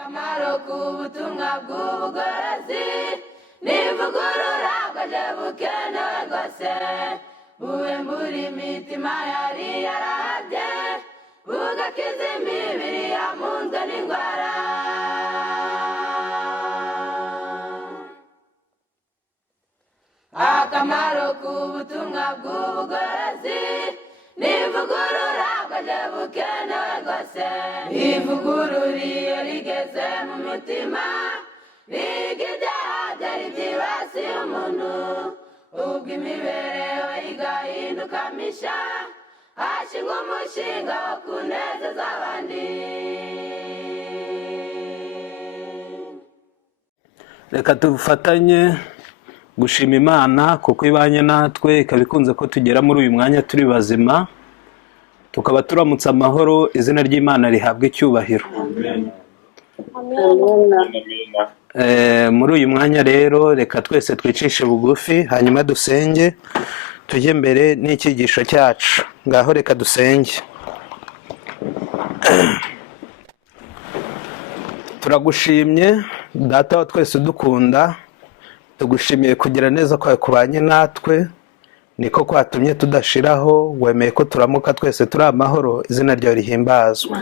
akamaro k'ubutumwa bw'ubugorozi n'ivugurura bwaje bukenewe rwose buwembura imitima yari yarahabye bugakiza imibiri yamunzwe n'indwara. Akamaro k'ubutumwa bw'ubugorozi n'ivugurura bwaje bukenewe rwose ivugurura iyo rigeze mu mutima biga ibyaha byari byibasiye umuntu ubwo imibereho igahinduka misha hashingwa umushinga wo kunezeza abandi. Reka dufatanye gushima Imana kuko ibanye natwe ikaba ikunze ko tugera muri uyu mwanya turi bazima tukaba turamutse amahoro, izina ry'Imana rihabwa icyubahiro. Muri uyu mwanya rero reka twese twicishe bugufi hanyuma dusenge tujye mbere n'icyigisho cyacu. Ngaho reka dusenge. Turagushimye Data wa twese udukunda, tugushimiye kugira neza kwawe kubanye natwe, niko kwatumye tudashiraho, wemeye ko turamuka twese turi amahoro, izina ryawe rihimbazwe.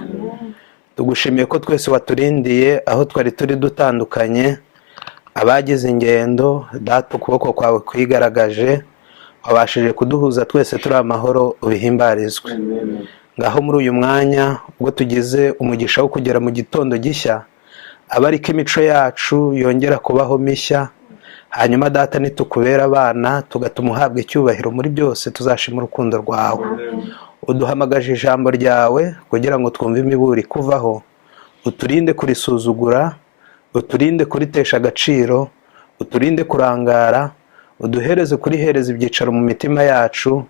Tugushimiye ko twese waturindiye aho twari turi dutandukanye, abagize ingendo Data ukuboko kwawe kwigaragaje, wabashije kuduhuza twese turi amahoro, ubihimbarizwe. Ngaho muri uyu mwanya ubwo tugize umugisha wo kugera mu gitondo gishya, abariko imico yacu yongera kubaho mishya, hanyuma Data nitukubera abana tugatuma uhabwa icyubahiro muri byose, tuzashima urukundo rwawe. Uduhamagaje ijambo ryawe kugira ngo twumve imiburi kuvaho, uturinde kurisuzugura, uturinde kuritesha agaciro, uturinde kurangara, uduhereze kurihereza ibyicaro mu mitima yacu,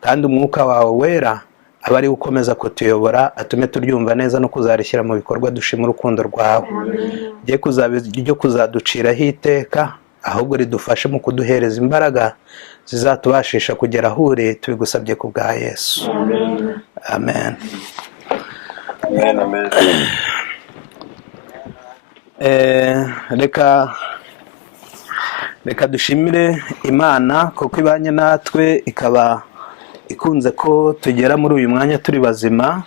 kandi umwuka wawe wera aba ari ukomeza kutuyobora, atume turyumva neza no kuzarishyira mu bikorwa, dushima urukundo rwawe. Giye kuzaba iryo kuzaduciraho iteka, ahubwo ridufashe mu kuduhereza imbaraga zizatubashisha kugera aho uri, tubigusabye ku bwa Yesu. Amen. Amen, amen. Reka dushimire Imana kuko ibanye natwe ikaba ikunze ko tugera muri uyu mwanya turi bazima,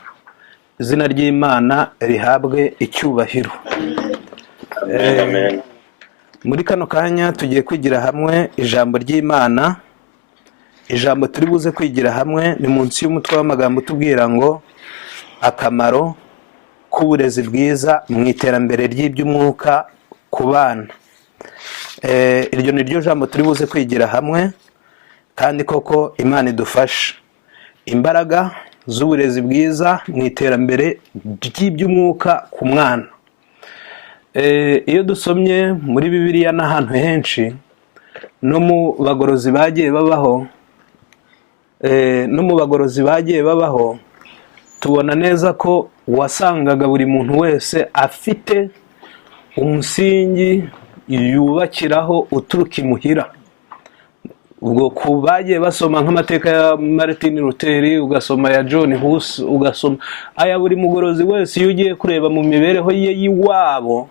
izina ry'Imana rihabwe icyubahiro. Amen. Muri kano kanya tugiye kwigira hamwe ijambo ry'Imana. Ijambo turi buze kwigira hamwe ni munsi y'umutwe w'amagambo tubwira ngo akamaro k'uburezi bwiza mu iterambere ry'iby'umwuka ku bana. Iryo ni ryo jambo turi buze kwigira hamwe, kandi koko Imana idufasha. Imbaraga z'uburezi bwiza mu iterambere ry'iby'umwuka ku mwana. Iyo dusomye muri Bibiliya n'ahantu henshi no mu bagorozi bagiye babaho, tubona neza ko wasangaga buri muntu wese afite umusingi yubakiraho uturuka imuhira. Ubwo ku bagiye basoma nk'amateka ya Martin Luther, ugasoma ya John Hus, ugasoma aya buri mugorozi wese iyo ugiye kureba mu mibereho ye y'iwabo,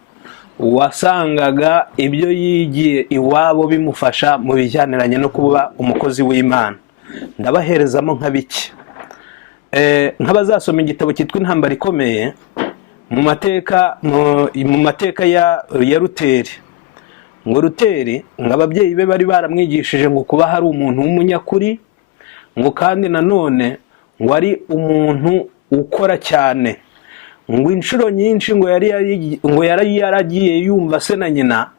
wasangaga ibyo yigiye iwabo bimufasha mu bijyaniranye no kuba umukozi w'Imana. Ndabaherezamo nka biki. Nk'abazasoma igitabo cyitwa Intambara Ikomeye, mu mateka ya Luther, ngo Luther ngo ababyeyi be bari baramwigishije ngo kuba hari umuntu w'umunyakuri, ngo kandi nanone ngo ari umuntu ukora cyane, ngo inshuro nyinshi ngo yari yaragiye yumva se na nyina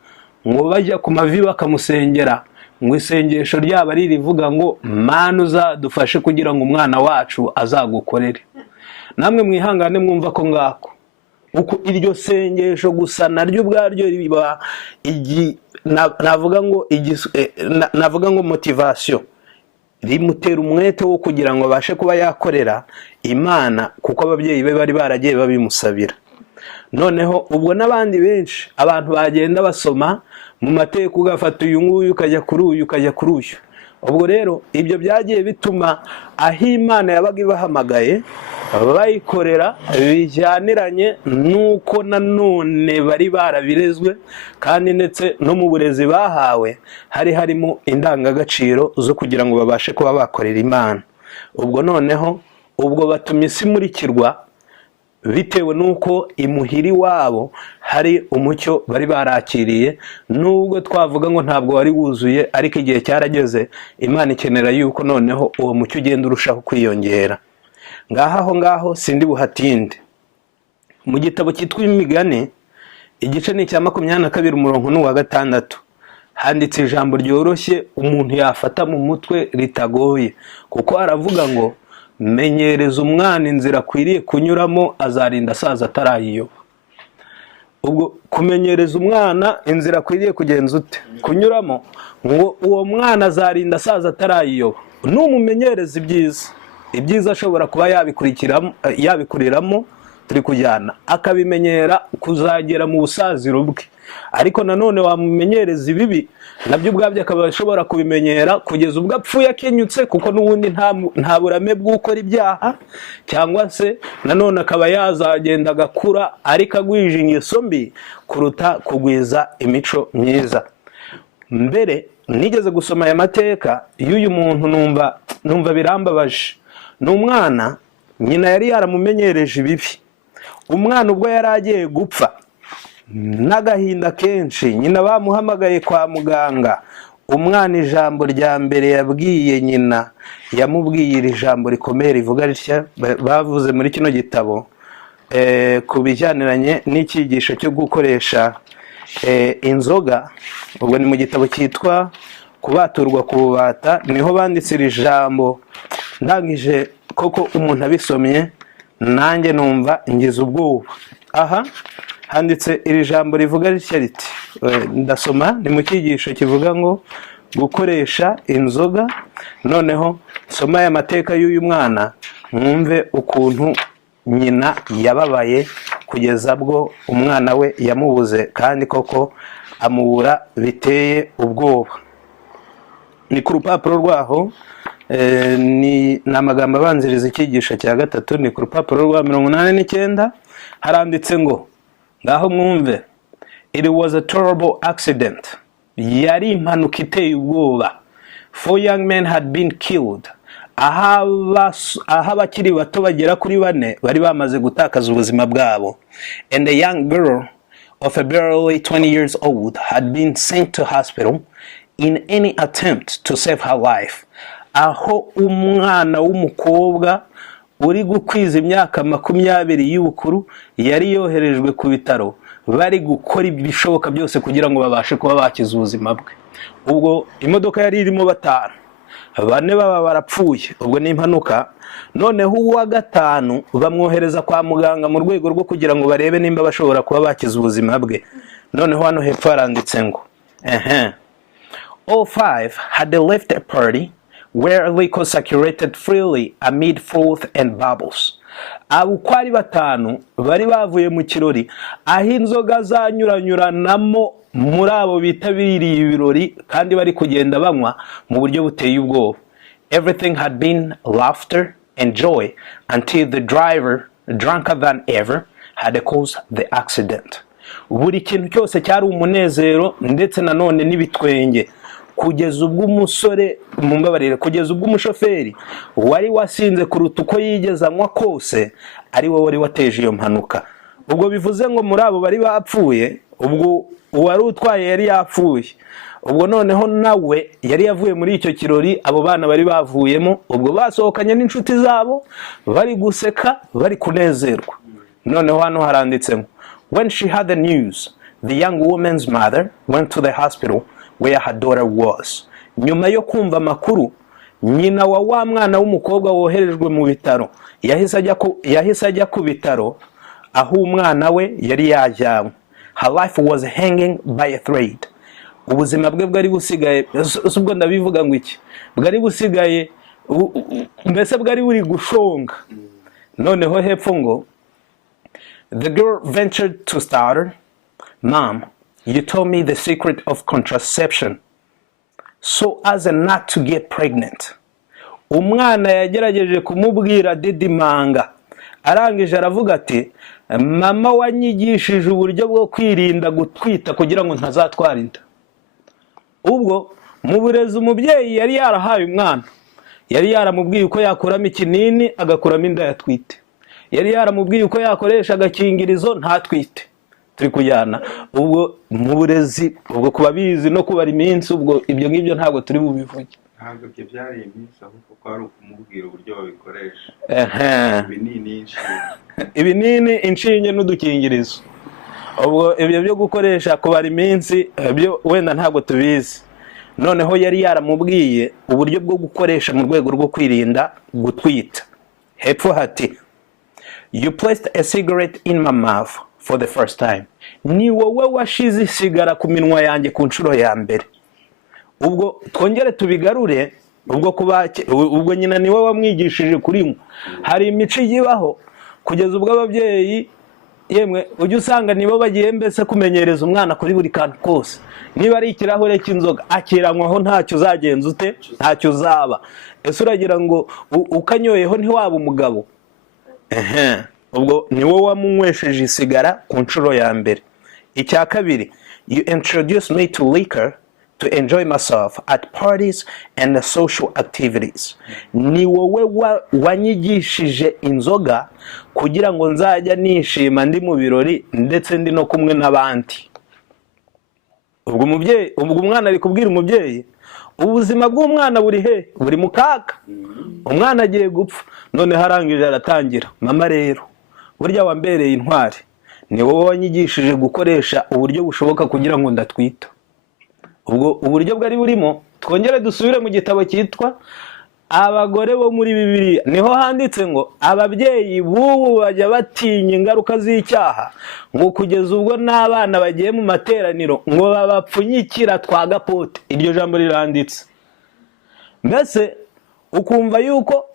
ngo bajya ku mavi bakamusengera, ngo isengesho ryabo ari rivuga ngo Mana uzadufashe kugira ngo umwana wacu azagukorere. Namwe mwihangane mwumva ko ngako uko iryo sengesho gusa naryo ubwaryo riba navuga ngo motivation, rimutera umwete wo kugira ngo abashe kuba yakorera Imana, kuko ababyeyi be bari baragiye babimusabira. Noneho ubwo n'abandi benshi abantu bagenda basoma mu mateka, ugafata uyu nguyu ukajya kuri uyu ukajya kuri uyu, ubwo rero ibyo byagiye bituma aho Imana yabaga ibahamagaye bayikorera bijyaniranye nuko nanone bari barabirezwe, kandi ndetse no mu burezi bahawe hari harimo indangagaciro zo kugira ngo babashe kuba bakorera Imana. Ubwo noneho ubwo batuma isi imurikirwa bitewe nuko imuhiri wabo hari umucyo bari barakiriye, nubwo twavuga ngo ntabwo wari wuzuye, ariko igihe cyarageze Imana ikenera yuko noneho uwo mucyo ugenda urushaho kwiyongera. Ngaho sindi buhatinde. Mu gitabo cyitwa Imigani igice ni cya 22 umurongo n'uwa 6 handitse ijambo ryoroshye umuntu yafata mu mutwe ritagoye, kuko aravuga ngo menyereza umwana inzira akwiriye kunyuramo azarinda asaza atarayiyoba. Ubwo kumenyereza umwana inzira akwiriye kugenza ute kunyuramo, ngo uwo mwana azarinda asaza atarayiyoba. Numumenyereza ibyiza ashobora kuba yabikuriramo turi kujyana, akabimenyera kuzagera mu busaziro bwe. Ariko nanone wamumenyereza ibibi nabyo ubwabyo akaba ashobora kubimenyera kugeza ubwo apfuye akenyutse, kuko n'ubundi nta burame bw'ukora ibyaha, cyangwa se nanone akaba yazagenda agakura ariko agwije ingeso mbi kuruta kugwiza imico myiza. Mbere nigeze gusoma aya mateka y'uyu muntu numva birambabaje. Ni umwana nyina yari yaramumenyereje ibibi. Umwana ubwo yari agiye gupfa n'agahinda kenshi, nyina bamuhamagaye kwa muganga. Umwana ijambo rya mbere yabwiye nyina, yamubwiye iri jambo rikomeye rivuga ritya, bavuze muri kino gitabo ku bijyaniranye n'icyigisho cyo gukoresha inzoga. Ubwo ni mu gitabo cyitwa Kubaturwa ku bubata, niho banditse iri jambo. Ndangije koko umuntu abisomye nanjye numva ngize ubwoba. Aha handitse iri jambo rivuga ritya riti, ndasoma, ni mu cyigisho kivuga ngo gukoresha inzoga. Noneho soma aya mateka y'uyu mwana mwumve ukuntu nyina yababaye kugeza bwo umwana we yamubuze, kandi koko amubura biteye ubwoba. Ni ku rupapuro rwaho, ni amagambo abanziriza icyigisho cya 3, ni ku rupapuro rwa 89 haranditse ngo, ngaho mwumve, it was a terrible accident. Yari impanuka iteye ubwoba. 4 young men had been killed. Aha abakiri bato bagera kuri 4 bari bamaze gutakaza ubuzima bwabo. And a young girl of a barely 20 years old had been sent to hospital in any attempt to save her life. Aho umwana w'umukobwa uri gukwiza imyaka 20 y'ubukuru yari yoherejwe ku bitaro, bari gukora ibishoboka byose kugira ngo babashe kuba bakiza ubuzima bwe. Ubwo imodoka yari irimo 5, 4 baba barapfuye, ubwo ni impanuka. Noneho uwa 5 bamwohereza kwa muganga mu rwego rwo kugira ngo barebe nimba bashobora kuba bakiza ubuzima bwe. Noneho hano hepfo haranditse ngo, all 5 had left a party where liquor circulated freely amid froth and bubbles. Abo kwari 5 bari bavuye mu kirori aho inzoga zanyuranyuranamo muri abo bitabiriye ibirori, kandi bari kugenda banywa mu buryo buteye ubwoba. Everything had been laughter and joy until the driver, drunker than ever, had caused the accident. Buri kintu cyose cyari umunezero ndetse nanone n'ibitwenge, kugeza ubwo umusore kugeza ubwo umushoferi wari wasinze kuruta uko yigeze anywa kose ari we wari wateje iyo mpanuka. Ubwo bivuze ngo muri abo bari bapfuye, ubwo uwari utwaye yari yapfuye. Ubwo noneho nawe yari yavuye muri icyo kirori abo bana bari bavuyemo, ubwo basohokanye n'inshuti zabo bari guseka bari kunezerwa. Noneho hano haranditse ngo, when she had the news, the young woman's mother went to the hospital where her daughter was. Nyuma yo kumva makuru, nyina wa mwana w'umukobwa woherejwe mu bitaro yahise ajya ku bitaro aho umwana we yari yajyanywe. Her life was hanging by a thread. Ubuzima bwe bwari busigaye, ubwo ndabivuga ngo iki, bwari busigaye mbese bwari buri gushonga. Noneho hepfo ngo, the girl ventured to start her, Mom, you told me the secret of contraception. so as not to get pregnant. Umwana yagerageje kumubwira didimanga, arangije aravuga ati mama wanyigishije uburyo bwo kwirinda gutwita kugira ngo ntazatwara inda. Ubwo mu burezi umubyeyi yari yarahaye umwana, yari yaramubwiye uko yakuramo ikinini agakuramo inda yatwite, yari yaramubwiye uko yakoresha agakingirizo ntatwite. Turi kujyana ubwo mu burezi, ubwo kuba bizi no kubara iminsi, ubwo ibyo ngibyo ntabwo turi bubivuge. Ntabwo ibyo byari iminsi, ahubwo ko ari ukumubwira uburyo babikoresha. Ibinini, inshinge n'udukingirizo. Ubwo ibyo byo gukoresha kubara iminsi byo wenda ntabwo tubizi. Noneho yari yaramubwiye uburyo bwo gukoresha mu rwego rwo kwirinda gutwita. Hepfo hati, you placed a cigarette in my mouth for the first time. Ni wowe washize isigara ku minwa yanjye ku nshuro ya mbere. Ubwo twongere tubigarure, ubwo nyina niwe wamwigishije kurinywa. Hari imico yibaho kugeza ubwo ababyeyi yemwe ujye usanga nibo bagiye mbese kumenyereza umwana kuri buri kantu kose. Niba ari ikirahure cy'inzoga akiranywaho ntacyo uzagenza ute, ntacyo uzaba. Ese uragira ngo ukanyoyeho ntiwaba umugabo? Ubwo niwe wamunywesheje isigara ku nshuro ya mbere. Icya kabiri, you introduced me to liquor to enjoy myself at parties and social activities. Ni wowe wanyigishije inzoga kugira ngo nzajya nishima ndi mu birori ndetse ndi no kumwe n'abandi. Ubwo umwana ari kubwira umubyeyi ubuzima bw'umwana buri he, buri mu kaga. Umwana agiye gupfa, none harangije aratangira, mama rero burya wambereye intwari, ni wowe wanyigishije gukoresha uburyo bushoboka kugira ngo ndatwita. Ubwo uburyo bwari burimo, twongere dusubire mu gitabo cyitwa Abagore bo muri Bibiliya. Niho handitse ngo ababyeyi b'ubu bajya batinya ingaruka z'icyaha, ngo kugeza ubwo n'abana bagiye mu materaniro ngo babapfunyikira twa gapote. Iryo jambo riranditse. Mbese ukumva yuko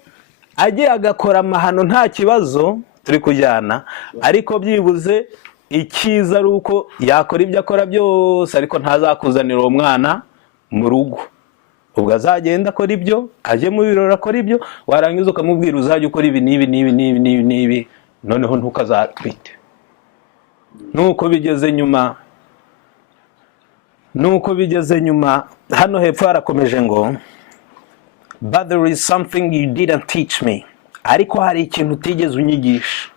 agiye agakora amahano nta kibazo, turi kujyana, ariko byibuze icyiza ari uko yakora ibyo akora byose ariko ntazakuzanira uwo mwana mu rugo. Ubwo azagenda akora ibyo, ajye mu birori akora ibyo, warangiza ukamubwira uzajya ukora ibi n'ibi n'ibi n'ibi n'ibi n'ibi, noneho ntukazatwite. Nuko bigeze nyuma, hano hepfo harakomeje ngo but there is something you didn't teach me. Ariko hari ikintu utigeze unyigisha.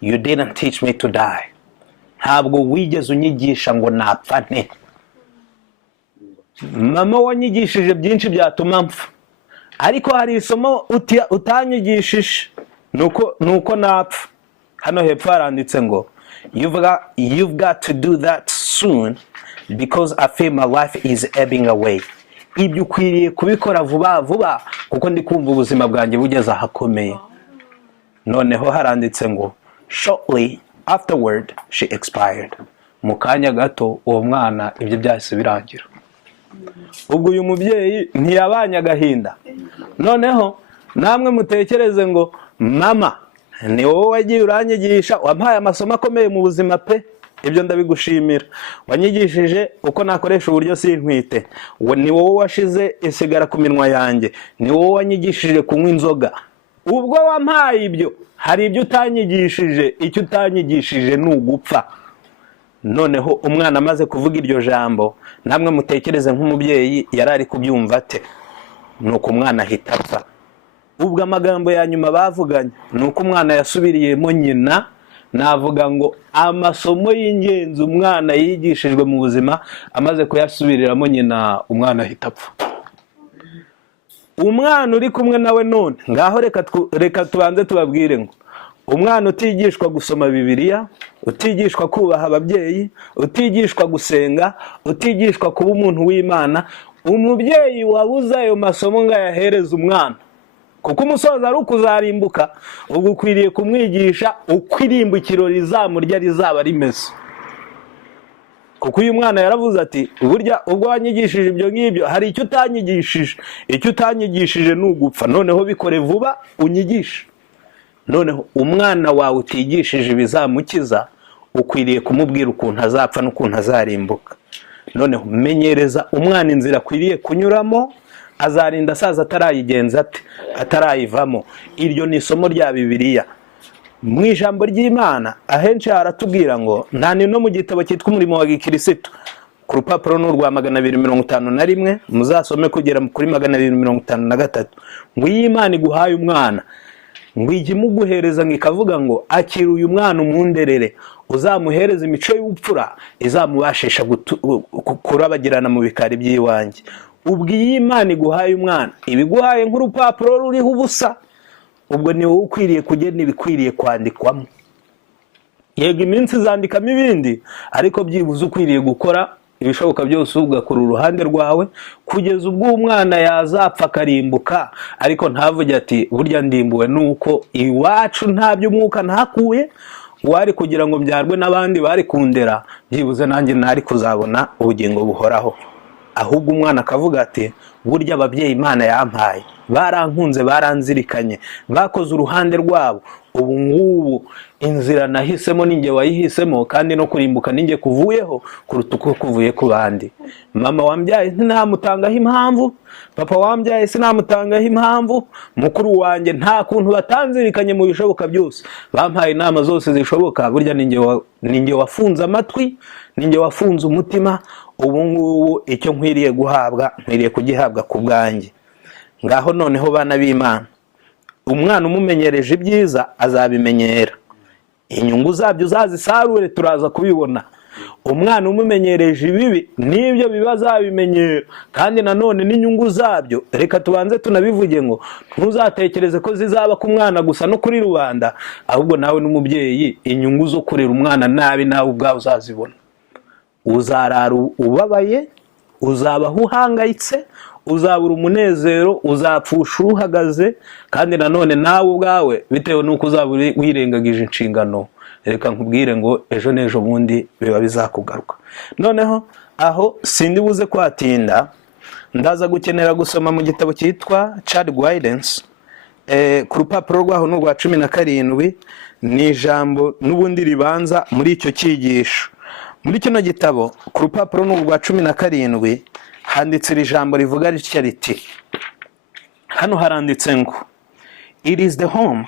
You didn't teach me to die. Ntabwo wigeze unyigisha ngo napfa nte. Mama wanyigishije byinshi byatuma mpfa, ariko hari isomo utanyigishije, nuko napfa. Hano hepfo haranditse ngo you've got to do that soon because I feel my life is ebbing away. Ibyo ukwiriye kubikora vuba vuba kuko ndi kumva ubuzima bwanjye bugeze ahakomeye. Noneho haranditse ngo shortly afterward she expired. Mu kanya gato uwo mwana ibyo byahise birangira. Ubwo uyu mubyeyi ntiyabanye agahinda. Noneho namwe mutekereze ngo mama ni wowe wagiye uranyigisha, wampaye amasomo akomeye mu buzima pe, ibyo ndabigushimira. Wanyigishije uko nakoresha uburyo sintwite, ni wowe washize isigara ku minwa yanjye, ni wowe wanyigishije kunywa inzoga. Ubwo wampaye ibyo, hari ibyo utanyigishije, icyo utanyigishije ni ugupfa. Noneho umwana amaze kuvuga iryo jambo, namwe mutekereze nk'umubyeyi yari ari kubyumva ate? Nuko umwana ahita apfa. Ubwo amagambo ya nyuma bavuganye nuko umwana yasubiriyemo nyina. Navuga ngo amasomo y'ingenzi umwana yigishijwe mu buzima amaze kuyasubiriramo nyina, umwana ahita apfa. Umwana uri kumwe nawe none ngaho reka tubanze tubabwire ngo umwana utigishwa gusoma Bibiliya, utigishwa kubaha ababyeyi, utigishwa gusenga, utigishwa kuba umuntu w'Imana, umubyeyi wabuze ayo masomo ngo ayahereze umwana, kuko umusozi ari ukuzarimbuka. Ubwo ukwiriye kumwigisha uko irimbukiro rizamurya rizaba rimeze. Kuko uyu mwana yaravuze ati burya ubwo wanyigishije ibyo ngibyo hari icyo utanyigishije, icyo utanyigishije ni ugupfa. Noneho bikore vuba unyigishe. Noneho umwana wawe utigishije ibizamukiza, ukwiriye kumubwira ukuntu azapfa n'ukuntu azarimbuka. noneho menyereza umwana inzira akwiriye kunyuramo, azarinda asaza atarayigenza ate, atarayivamo. Iryo ni isomo rya Bibiliya. Mu ijambo ry'Imana ahenshi haratubwira ngo, nta ni no mu gitabo cyitwa Umurimo wa Gikirisitu ku rupapuro n'urwa 251 muzasome kugera kuri 253, ngo iyo Imana iguhaye umwana, ngo ijye imuguhereza ngo ikavuga ngo akira uyu mwana umunderere, uzamuhereza imico y'ubupfura izamubashisha kurabagirana mu bikari by'iwanjye. Ubwo iyo Imana iguhaye umwana, ibiguhaye nk'urupapuro ruriho ubusa, ubwo ni wowe ukwiriye kugena ibikwiriye kwandikwamo. Yego iminsi izandikamo ibindi, ariko byibuze ukwiriye gukora ibishoboka byose ugakora uruhande rwawe kugeza ubwo umwana yazapfa akarimbuka, ariko ntavuge ati burya ndimbuwe nuko iwacu nta by'umwuka ntakuye, wari kugira ngo mbyarwe n'abandi bari kundera, byibuze nanjye nari kuzabona ubugingo buhoraho. Ahubwo umwana akavuga ati burya ababyeyi Imana yampaye barankunze, baranzirikanye, bakoze uruhande rwabo, ubu ngubu inzira nahisemo ninjye wayihisemo, kandi no kurimbuka ninjye kuvuyeho kuruta uko kuvuye ku bandi. Mama wambyaye ntamutangaho impamvu, papa wambyaye sinamutangaho impamvu, mukuru wanjye nta kuntu batanzirikanye mu bishoboka byose, bampaye inama zose zishoboka, burya ninjye wafunze amatwi, ninjye wafunze umutima. Ubu ngubu icyo nkwiriye guhabwa, nkwiriye kugihabwa ku bwanjye. Ngaho noneho bana b'Imana, umwana umumenyereje ibyiza azabimenyera, inyungu zabyo uzazisarure, turaza kubibona. Umwana umumenyereje ibibi n'ibyo biba azabimenyera, kandi nanone n'inyungu zabyo. Reka tubanze tunabivuge ngo ntuzatekereze ko zizaba ku mwana gusa no kuri rubanda, ahubwo nawe n'umubyeyi inyungu zo kurera umwana nabi nawe ubwawe uzazibona. Uzarara ubabaye, uzabaho uhangayitse, uzabura umunezero, uzapfusha uhagaze, kandi nanone nawe ubwawe bitewe nuko uzaba wirengagije inshingano. Reka nkubwire ngo ejo n'ejo bundi biba bizakugaruka. Noneho aho sindi buze kwatinda, ndaza gukenera gusoma mu gitabo cyitwa Child Guidance, ku rupapuro rwaho n'urwa 17, ni ijambo n'ubundi ribanza muri icyo cyigisho. Muri kino gitabo ku rupapuro n'urwa 17 handitse iri jambo rivuga ritya riti, hano haranditse ngo, it is the home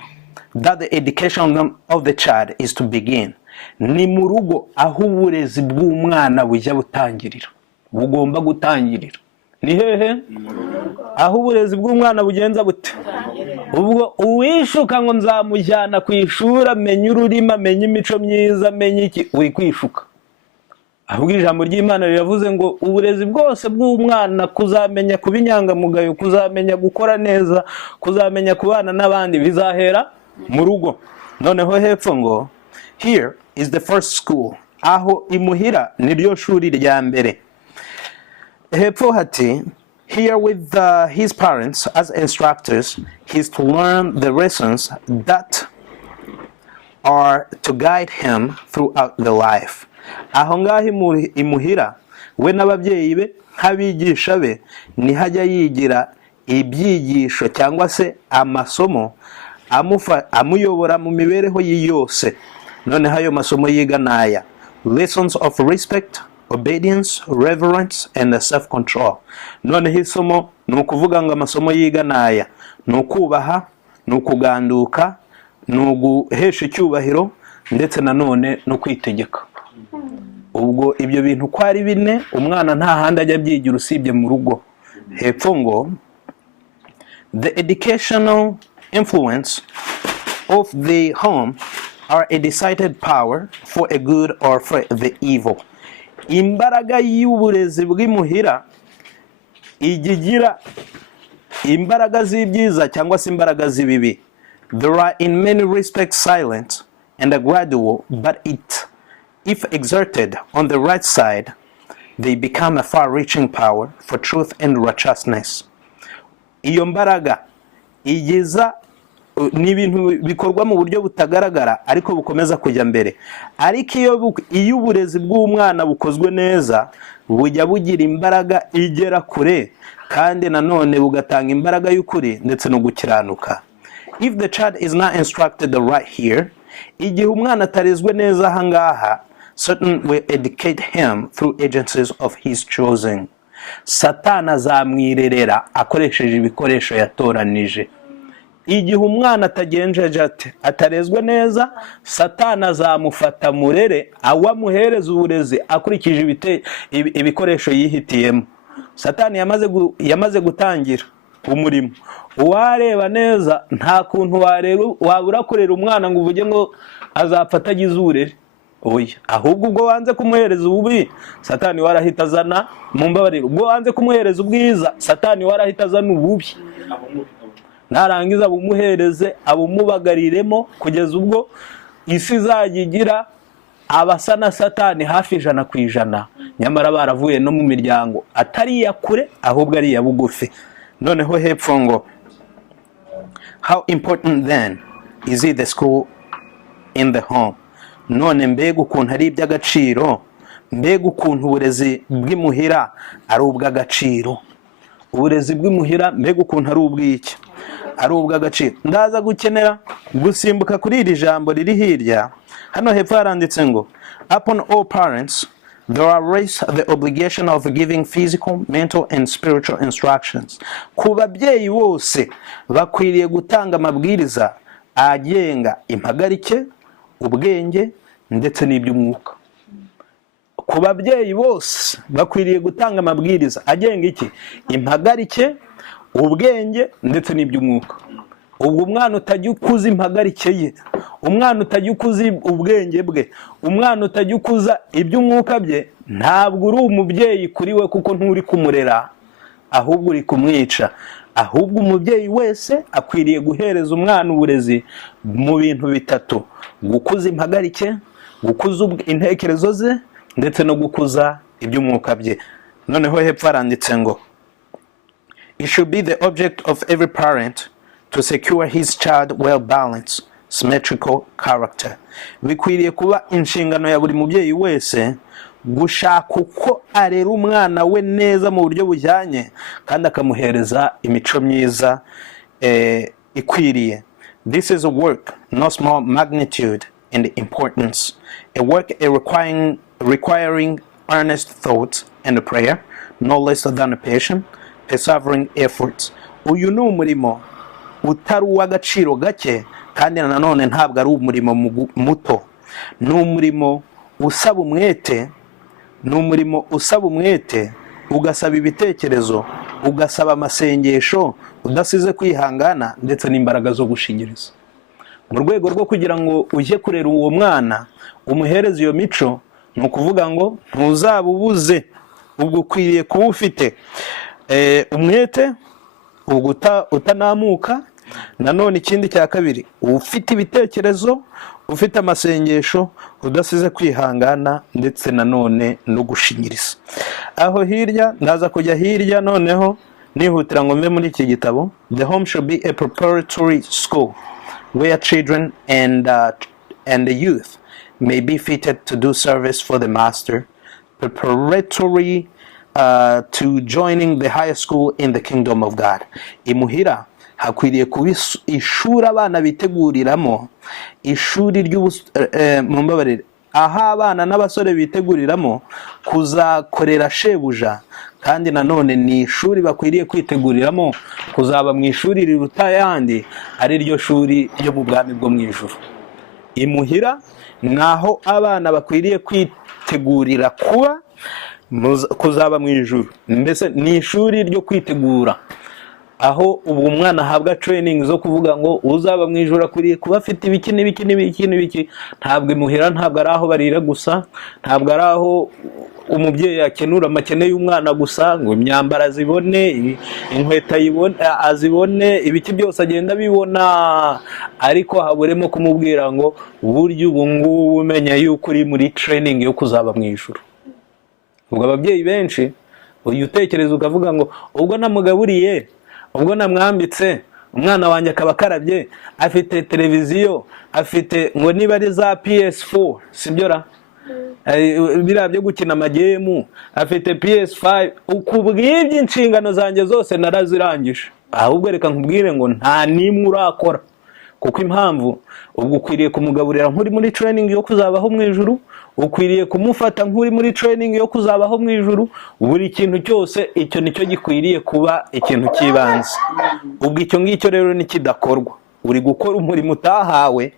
that the education of the child is to begin. Ni mu rugo aho uburezi bw'umwana bujya butangirira, bugomba gutangirira. Ni hehe? Aho uburezi bw'umwana bugenza bute? Ubwo uwishuka ngo nzamujyana ku ishuri amenye ururimi, amenye imico myiza, amenye iki, uri kwishuka. Ahubwo ijambo ry'Imana riravuze ngo uburezi bwose bw'umwana, kuzamenya kuba inyangamugayo, kuzamenya gukora neza, kuzamenya kubana n'abandi, bizahera mu rugo. Noneho hepfo ngo, here is the first school. Aho imuhira niryo shuri rya mbere. Hepfo hati, here with his parents as instructors, he is to learn the lessons that are to guide him throughout the life. Aho ngaho imuhira we n'ababyeyi be nk'abigisha be nihajya yigira ibyigisho cyangwa se amasomo amuyobora mu mibereho ye yose. Noneho ayo masomo yiga naya: lessons of respect, obedience, reverence and self-control. Noneho isomo ni ukuvuga ngo amasomo yiga naya ni ukubaha, ni ukuganduka, ni uguhesha icyubahiro, ndetse nanone no kwitegeka. Ubwo ibyo bintu ko ari bine, umwana nta handi ajya byigira usibye mu rugo. Hepfo ngo, the educational influence of the home are a decided power for a good or for the evil. Imbaraga y'uburezi bw'imuhira igigira imbaraga z'ibyiza cyangwa se imbaraga z'ibibi. There are in many respects silent and gradual, but if exerted on the right side, they become a far-reaching power for truth and righteousness. Iyo mbaraga igeza ni ibintu bikorwa mu buryo butagaragara ariko bukomeza kujya mbere. Ariko iyo uburezi bw'umwana bukozwe neza, bujya bugira imbaraga igera kure, kandi nanone bugatanga imbaraga y'ukuri ndetse no gukiranuka. If the child is not instructed right here, igihe umwana atarezwe neza ahangaha, Satan will educate him through agencies of his choosing. Satani azamwirerera akoresheje ibikoresho yatoranije. Igihe umwana atagenjeje ate, atarezwe neza, Satani azamufata murere, awamuhereza uburezi akurikije ibikoresho yihitiyemo. Satani yamaze gutangira umurimo. Uwareba neza nta kuntu wabura kurera umwana ngo uvuge ngo azapfa atagize uburere. Oya, ahubwo ubwo wanze kumuhereza ububi, Satani warahita azana mumbabarira. Ubwo wanze kumuhereza ubwiza, Satani warahita azana ububi. Narangiza bumuhereze abumubagariremo kugeza ubwo isi izagigira abasa na Satani hafi 100%, nyamara baravuye no mu miryango atari ya kure ahubwo ari ya bugufi. Noneho hepfo ngo, how important then is it the school in the home? None mbega ukuntu ari iby'agaciro, mbega ukuntu uburezi bw'imuhira ari ubw'agaciro. Uburezi bw'imuhira mbega ukuntu ari ubw'iki, ari ubw'agaciro. Ndaza gukenera gusimbuka kuri iri jambo riri hirya. Hano hepfo haranditse ngo, upon all parents there are rests the obligation of giving physical, mental and spiritual instructions. Ku babyeyi bose bakwiriye gutanga amabwiriza agenga impagarike, ubwenge ndetse n'iby'umwuka. Ku babyeyi bose bakwiriye gutanga amabwiriza agenga iki? Impagarike, ubwenge ndetse n'iby'umwuka. Ubwo umwana utajya ukuza impagarike ye, umwana utajya ukuza ubwenge bwe, umwana utajya ukuza iby'umwuka bye, ntabwo uri umubyeyi kuri we, kuko nturi kumurera ahubwo uri kumwica. Ahubwo umubyeyi wese akwiriye guhereza umwana uburezi mu bintu bitatu: gukuza impagarike, gukuza intekerezo ze ndetse no gukuza iby'umwuka bye. Noneho hepfo haranditse ngo, it should be the object of every parent to secure his child well-balanced, symmetrical character. Bikwiriye kuba inshingano ya buri mubyeyi wese gushaka uko arera umwana we neza mu buryo bujyanye kandi akamuhereza imico myiza ikwiriye. This is a work no small magnitude and importance, a work requiring earnest thought and prayer, no less than a patient, persevering efforts. Uyu ni umurimo utari uw'agaciro gake, kandi nanone ntabwo ari umurimo muto. Ni umurimo usaba umwete, ugasaba ibitekerezo, ugasaba amasengesho, udasize kwihangana ndetse n'imbaraga zo gushingiriza. Mu rwego rwo kugira ngo ujye kurera uwo mwana umuhereza iyo mico, ni ukuvuga ngo ntuzabubuze, ubwo ukwiriye kuba ufite umwete, utanamuka. Nanone ikindi cya kabiri, ufite ibitekerezo, ufite amasengesho, udasize kwihangana ndetse nanone no gushinyiriza. Aho hirya ndaza kujya hirya noneho nihutira ngo mve muri iki gitabo. The home should be a preparatory school where children and the youth may be fitted to do service for the master, preparatory to joining the higher school in the kingdom of God. Imuhira hakwiriye kuba ishuri abana biteguriramo, ishuri mumbabarire, aha abana n'abasore biteguriramo kuzakorera shebuja, kandi nanone ni ishuri bakwiriye kwiteguriramo kuzaba mu ishuri riruta ayandi, ari ryo shuri ryo mu bwami bwo mu ijuru. Imuhira naho abana bakwiriye kwitegurira kuba kuzaba mu ijuru, mbese ni ishuri ryo kwitegura, aho ubu umwana ahabwa training zo kuvuga ngo uzaba mu ijuru akwiriye kuba afite ibiki n'ibiki n'ibiki n'ibiki. Ntabwo imuhira, ntabwo ari aho barira gusa, ntabwo ari aho umubyeyi akenura amakene y'umwana gusa ngo imyambaro azibone, inkweto azibone, ibiki byose agenda bibona, ariko haburemo kumubwira ngo buryo ubu ngubu umenya yuko uri muri training yo kuzaba mu ijuru. Ubwo ababyeyi benshi uyu utekereza ukavuga ngo ubwo namugaburiye, ubwo namwambitse, umwana wanjye akaba akarabye, afite televiziyo, afite ngo niba ari za PS4, sibyo ra? Biriya byo gukina amagemu, afite PS5, ukubwibye inshingano zanjye zose narazirangije. Ahubwo reka nkubwire ngo nta nimwe urakora, kuko impamvu ubwo ukwiriye kumugaburira nk'uri muri training yo kuzabaho mu ijuru, ukwiriye kumufata nk'uri muri training yo kuzabaho mu ijuru. Buri kintu cyose icyo nicyo gikwiriye kuba ikintu cy'ibanze. Ubwo icyo ngicyo rero nikidakorwa, uri gukora umurimo utahawe,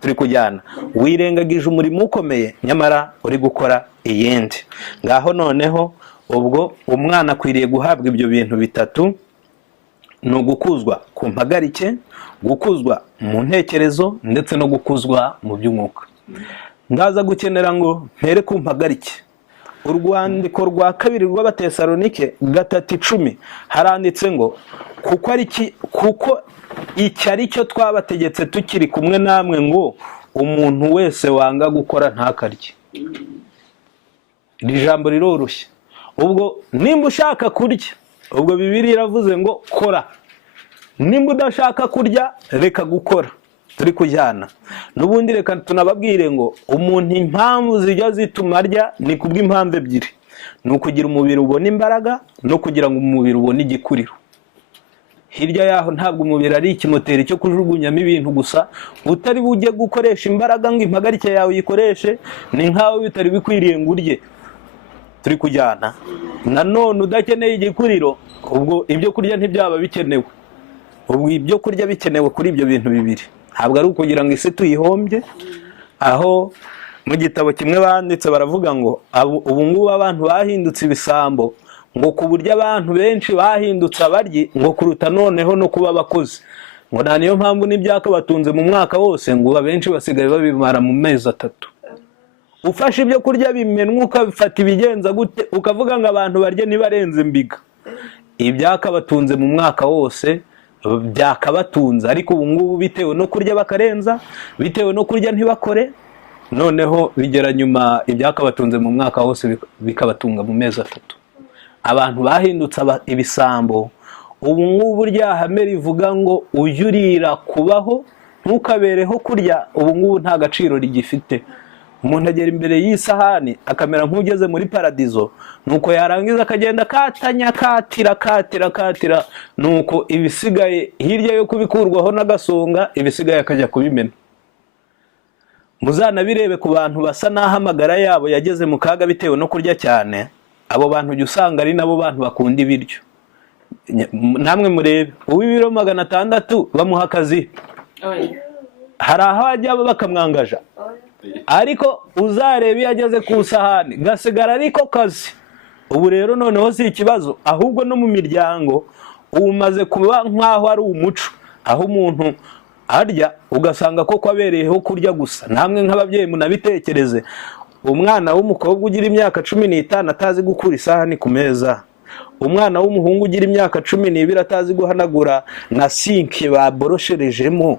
turi kujyana, wirengagije umurimo ukomeye, nyamara uri gukora iyindi. Ngaho noneho ubwo umwana akwiriye guhabwa ibyo bintu bitatu: ni ugukuzwa ku mpagarike, gukuzwa mu ntekerezo, ndetse no gukuzwa mu by'umwuka. Ndaza gukenera ngo mpere ku mpagarike. Urwandiko rwa kabiri rw'Abatesalonike 3:10 haranditse ngo kuko iki ari cyo twabategetse tukiri kumwe namwe, ngo umuntu wese wanga gukora ntakarye. Iri jambo riroroshye. Ubwo nimba ushaka kurya, ubwo Bibiliya iravuze ngo kora. Nimba udashaka kurya, reka gukora. Turi kujyana. N'ubundi reka tunababwire ngo umuntu impamvu zijya zituma arya ni kubw'impamvu ebyiri: ni ukugira umubiri ubona imbaraga, no kugira ngo umubiri ubone igikuriro. Hirya yaho ntabwo umubiri ari ikimoteri cyo kujugunyamo ibintu gusa, utari bujye gukoresha imbaraga ngo impagarike yawe uyikoreshe, ni nkaho bitari bikwiriye ngo urye. Turi kujyana. Nanone udakeneye igikuriro, ubwo ibyo kurya ntibyaba bikenewe. Ubwo ibyo kurya bikenewe kuri ibyo bintu bibiri. Ntabwo ari ukugira ngo isi tuyihombye. Aho mu gitabo kimwe banditse baravuga ngo ubu ngubu abantu bahindutse ibisambo, ngo ku buryo abantu benshi bahindutse abaryi, ngo kuruta noneho no kuba abakozi. Ngo nta niyo mpamvu n'ibyaka batunze mu mwaka wose, ngo abenshi basigaye babimara mu mezi 3. Ufashe ibyo kurya bimenwa ukabifata ibigenza gute, ukavuga ngo abantu barye ntibarenze imbiga. Ibyaka batunze mu mwaka wose byakabatunze, ariko ubu ngubu bitewe no kurya bakarenza, bitewe no kurya ntibakore, noneho bigera nyuma ibyakabatunze mu mwaka wose bikabatunga mu mezi 3. Abantu bahindutse ibisambo. Ubu ngubu ryahame rivuga ngo ujye urira kubaho, ntukabereho kurya, ubu ngubu nta gaciro rigifite. Umuntu agera imbere y'isahani akamera nk'ugeze muri paradizo, nuko yarangiza akagenda katanya katira, nuko ibisigaye hirya yo kubikurwaho n'agasonga, ibisigaye akajya kubimena. Muzanabirebe ku bantu basa naho amagara yabo yageze mu kaga bitewe no kurya cyane. Abo bantu ujya usanga ari nabo bantu bakunda ibiryo. Namwe murebe, uw'ibiro 600 bamuha akazi, hari aho ajya bakamwangaja, ariko uzarebe iyo ageze ku sahani gasigara ariko kazi. Ubu rero noneho si ikibazo, ahubwo no mu miryango umaze kuba nk'aho ari umuco, aho umuntu arya ugasanga ko kwabereyeho kurya gusa. Namwe nk'ababyeyi munabitekereze, umwana w'umukobwa ugira imyaka 15 atazi gukura isahani ku meza, umwana w'umuhungu ugira imyaka 12 atazi guhanagura na sinki baborosherejemo,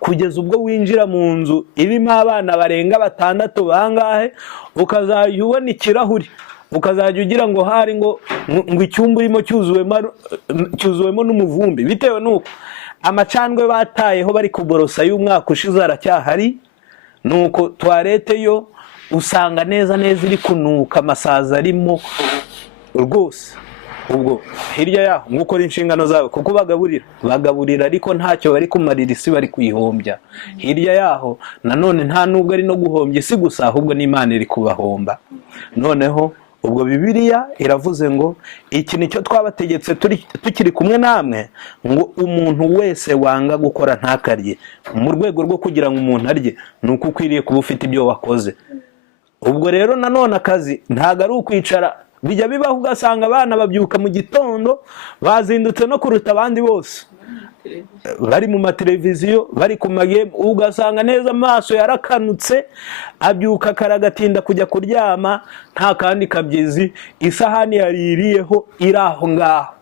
kugeza ubwo winjira mu nzu irimo abana barenga 6 bangahe, ukazajya ubona ikirahuri, ukazajya ugira ngo hari ngo icyumba urimo cyuzuwemo n'umuvumbi, bitewe nuko amacandwe batayeho bari kuborosa y'umwaka ushize aracyahari. Nuko toilette yo usanga neza iri kunuka, amasaza arimo rwose. Ubwo hirya yaho nk'ukora inshingano zawe, kuko bagaburira ariko ntacyo bari kumarira isi, bari kuyihombya. Hirya yaho nanone nta nubwo ari no guhombya isi gusa, ahubwo n'Imana iri kubahomba. Noneho ubwo Bibiliya iravuze ngo iki nicyo twabategetse tukiri kumwe namwe, ngo umuntu wese wanga gukora ntakarye. Mu rwego rwo kugira ngo umuntu arye, ni uko ukwiriye kuba ufite ibyo wakoze. Ubwo rero nanone akazi ntago ari ukwicara. Bijya bibaho ugasanga abana babyuka mu gitondo bazindutse no kuruta abandi bose, bari mu mateleviziyo, bari ku magame, ugasanga neza amaso yarakanutse, abyuka karagatinda kujya kuryama, nta kandi kabyizi, isahani yaririyeho iri aho ngaho.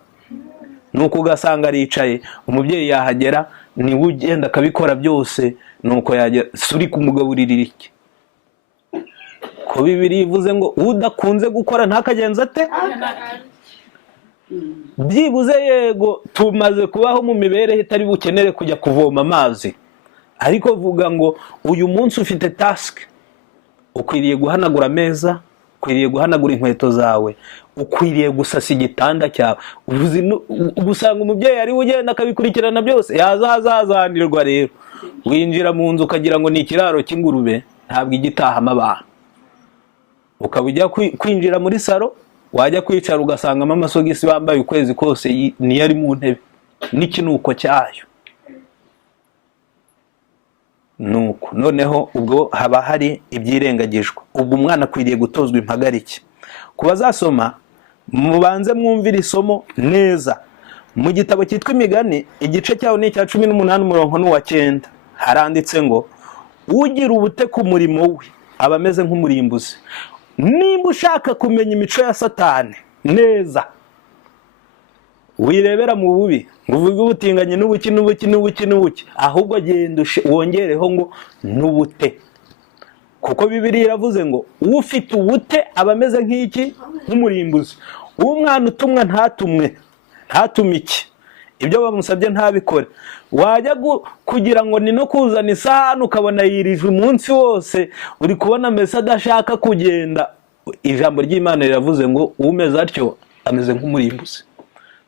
Nuko ugasanga aricaye, umubyeyi yahagera niwe ugenda akabikora byose, nuko yagera suri kumugaburira iki. Ko Bibiliya ivuze ngo udakunze gukora ntakagenza ate? Byibuze yego tumaze kubaho mu mibereho itari bukenere kujya kuvoma amazi, ariko vuga ngo uyu munsi ufite task, ukwiriye guhanagura ameza, ukwiriye guhanagura inkweto zawe, ukwiriye gusasa igitanda cyawe. Gusanga umubyeyi ari ugenda akabikurikirana byose, yazazanirwa. Rero winjira mu nzu ukagira ngo ni ikiraro cy'ingurube, ntabwo igitahama abantu. ukaba ujya kwinjira muri salo, wajya kwicara ugasangamo amasogisi bambaye ukwezi kose niyo ari mu ntebe n'ikinuko cyayo. Nuko noneho ubwo haba hari ibyirengagijwe. Ubwo umwana akwiriye gutozwa impagarike. Ku bazasoma mubanze mwumvira isomo neza. Mu gitabo cyitwa Imigani, igice cyaho ni icya 18 umurongo n'uwa 9, haranditse ngo ugira ubute ku murimo we aba ameze nk'umurimbuzi. Nimba ushaka kumenya imico ya Satani neza, wirebera mu bubi, uvuge ubutinganye n'ubuki, ahubwo genda wongereho ngo n'ubute. Kuko Bibiliya iravuze ngo ufite ubute aba ameze nk'iki? Nk'umurimbuzi. Umwana utumwa ntatume iki? Ibyo bamusabye ntabikore. Wajya kugira ngo ni no kuzana isahani ukabona yirije umunsi wose, uri kubona mbese adashaka kugenda. Ijambo ry'Imana riravuze ngo umeze atyo ameze nk'umurimbuzi.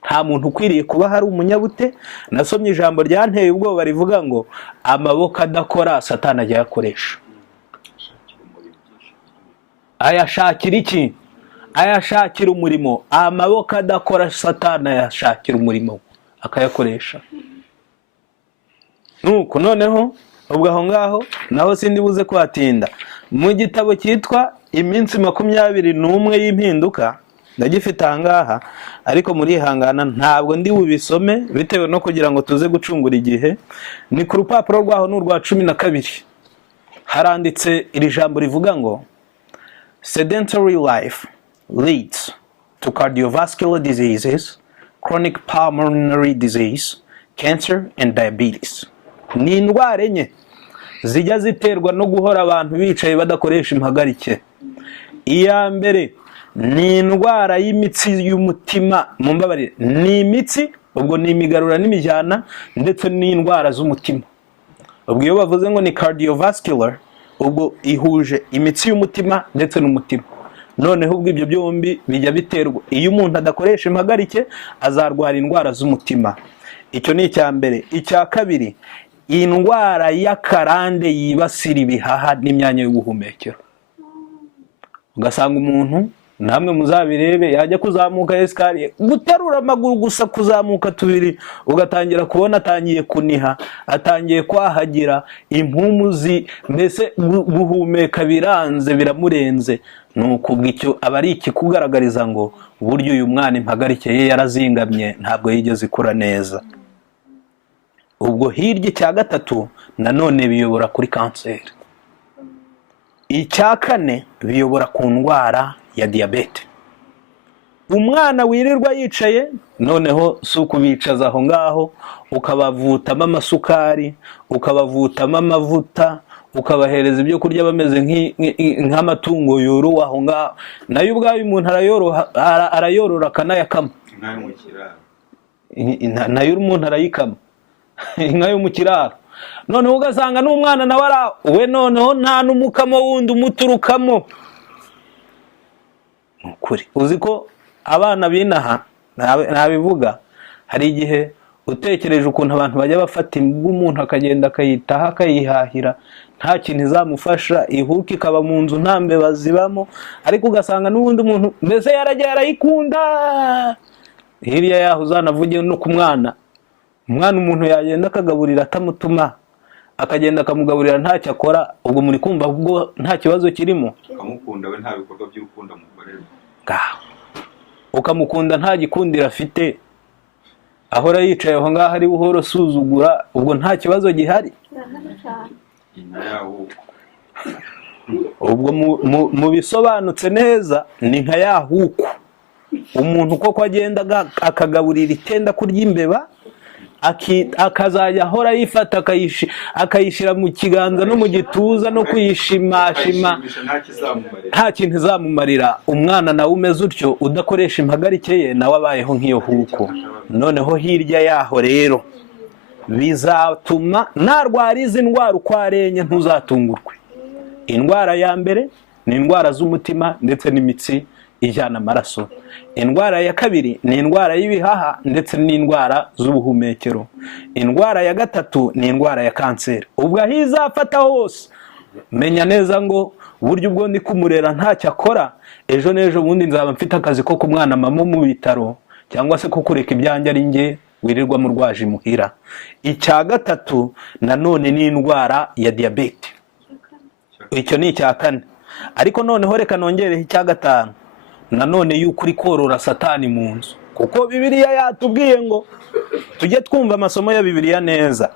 Nta muntu ukwiriye kuba hari umunyabute. Nasomye ijambo ryanteye ubwoba rivuga ngo amaboko adakora Satani ajya yakoresha. Ayashakira iki? Ayashakira umurimo. Amaboko adakora Satani ayashakira umurimo akayakoresha. Nuko noneho ubwo aho ngaho naho sindi buze kwatinda. Mu gitabo cyitwa Iminsi 21 y'impinduka, ndagifite ahangaha, ariko muri ihangana ntabwo ndi bubisome bitewe no kugira ngo tuze gucungura igihe. Ni ku rupapuro rwaho n'urwa 12 haranditse iri jambo rivuga ngo sedentary life leads to cardiovascular diseases, chronic pulmonary disease, cancer and diabetes. Ni indwara enye zijya ziterwa no guhora abantu bicaye badakoresha impagarike. Iya mbere ni indwara y'imitsi y'umutima, mumbabarire, ni imitsi, ubwo ni imigarura n'imijyana, ndetse n'indwara z'umutima. Ubwo iyo bavuze ngo ni cardiovascular, ubwo ihuje imitsi y'umutima ndetse n'umutima. Noneho ubwo ibyo byombi bijya biterwa, iyo umuntu adakoresha impagarike azarwara indwara z'umutima. Icyo ni icya mbere. Icya kabiri, indwara y'akarande yibasira ibihaha n'imyanya y'ubuhumekero. Ugasanga umuntu, namwe muzabirebe, yajya kuzamuka esikariye, guterura amaguru gusa kuzamuka 2, ugatangira kubona atangiye kuniha, atangiye kwahagira, impumuzi, mbese guhumeka biranze, biramurenze. Nuko ubwicyo aba ari ikikugaragariza ngo uburyo uyu mwana impagarike ye yarazingamye, ntabwo yigeze ikura neza. Ubwo hirya icya gatatu nanone biyobora kuri kanseri. Icya kane biyobora ku ndwara ya diyabete. Umwana wirirwa yicaye, noneho si ukubicaza aho ngaho, ukabavutamo amasukari, ukabavutamo amavuta, ukabahereza ibyo kurya bameze nk'amatungo yorowe aho ngaho. Nayo ubwayo umuntu arayorora akanayakama. Nayo umuntu arayikama. Inka yo mu kiraro. Noneho ugasanga n'umwana nawe we noneho nta n'umukamo wundi umuturukamo. Ukuri uzi ko abana binaha nabivuga, hari igihe utekereje ukuntu abantu bajya bafata imbwa, umuntu akagenda akayitaha akayihahira, nta kintu izamufasha, ihuka ikaba mu nzu nta mbeba zibamo, ariko ugasanga n'ubundi umuntu mbese yaragiye arayikunda. Hirya yaho uzanavuge no ku mwana. Umwana umuntu yagenda akagaburira atamutuma, akagenda akamugaburira ntacyo akora, ubwo muri kumva ubwo nta kibazo kirimo. Ukamukunda we nta bikorwa by'urukundo mukorera. Ukamukunda nta gikundira afite, ahora yicaye aho ngaho ari buhoro suzugura, ubwo nta kibazo gihari. Ubwo mu bisobanutse neza ni nka yahuku. Umuntu koko agenda akagaburira itenda kurya imbeba, akazajya ahora yifata akayishira mu kiganza no mu gituza no kuyishimashima, nta kintu izamumarira. Umwana nawe umeze utyo udakoresha impagarike ye, nawe abayeho nk'iyo huko. Noneho hirya yaho rero bizatuma narwara izi ndwara uko arenye ntuzatungurwe. Indwara ya mbere ni indwara z'umutima ndetse n'imitsi ijyana amaraso. Indwara ya kabiri ni indwara y'ibihaha ndetse n'indwara z'ubuhumekero. Indwara ya gatatu ni indwara ya kanseri. Ubwo ahizafata hose menya neza ngo uburyo ubwo ndi kumurera ntacyo akora, ejo n'ejo bundi nzaba mfite akazi ko kumwana mama mu bitaro cyangwa se ko kureka ibyanjye ari njye wirirwa mu rwaje imuhira. Icya gatatu nanone ni indwara ya diyabete, icyo ni icya kane. Ariko noneho reka nongereho icya gatanu, nanone yuko uri korora satani mu nzu, kuko Bibiliya yatubwiye ngo tujye twumva amasomo ya Bibiliya neza.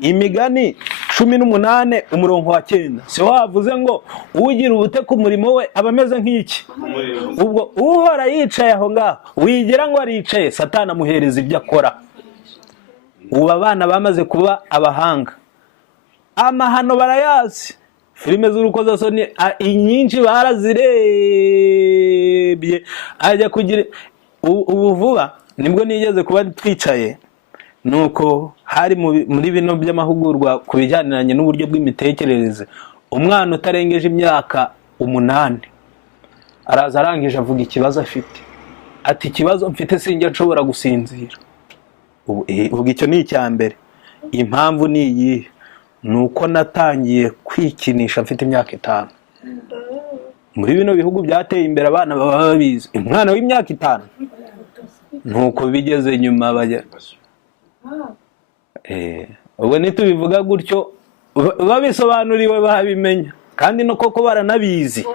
Imigani 18 umurongo wa 9 si wavuze ngo ugira ubute ku murimo we aba ameze nk'iki? Ubwo uhora yicaye aho ngaho wigira ngo aricaye, satani amuhereza ibyo akora. Ubu abana bamaze kuba abahanga, amahano barayazi, filime z'urukozasoni inyinshi barazirebye. Ajya kugira ubu vuba nibwo nigeze kuba twicaye, nuko hari muri bino by'amahugurwa ku bijyaniranye n'uburyo bw'imitekerereze, umwana utarengeje imyaka 8 araza arangije avuga ikibazo afite, ati ikibazo mfite sinjya nshobora gusinzira. Ubwo icyo ni icya mbere. Impamvu ni iyi, nuko natangiye kwikinisha mfite imyaka 5. Muri bino bihugu byateye imbere abana baba babizi, umwana w'imyaka 5 nuko bigeze nyuma bajya ubwo nitubivuga gutyo babisobanuriwe bahabimenya, kandi no koko baranabizi.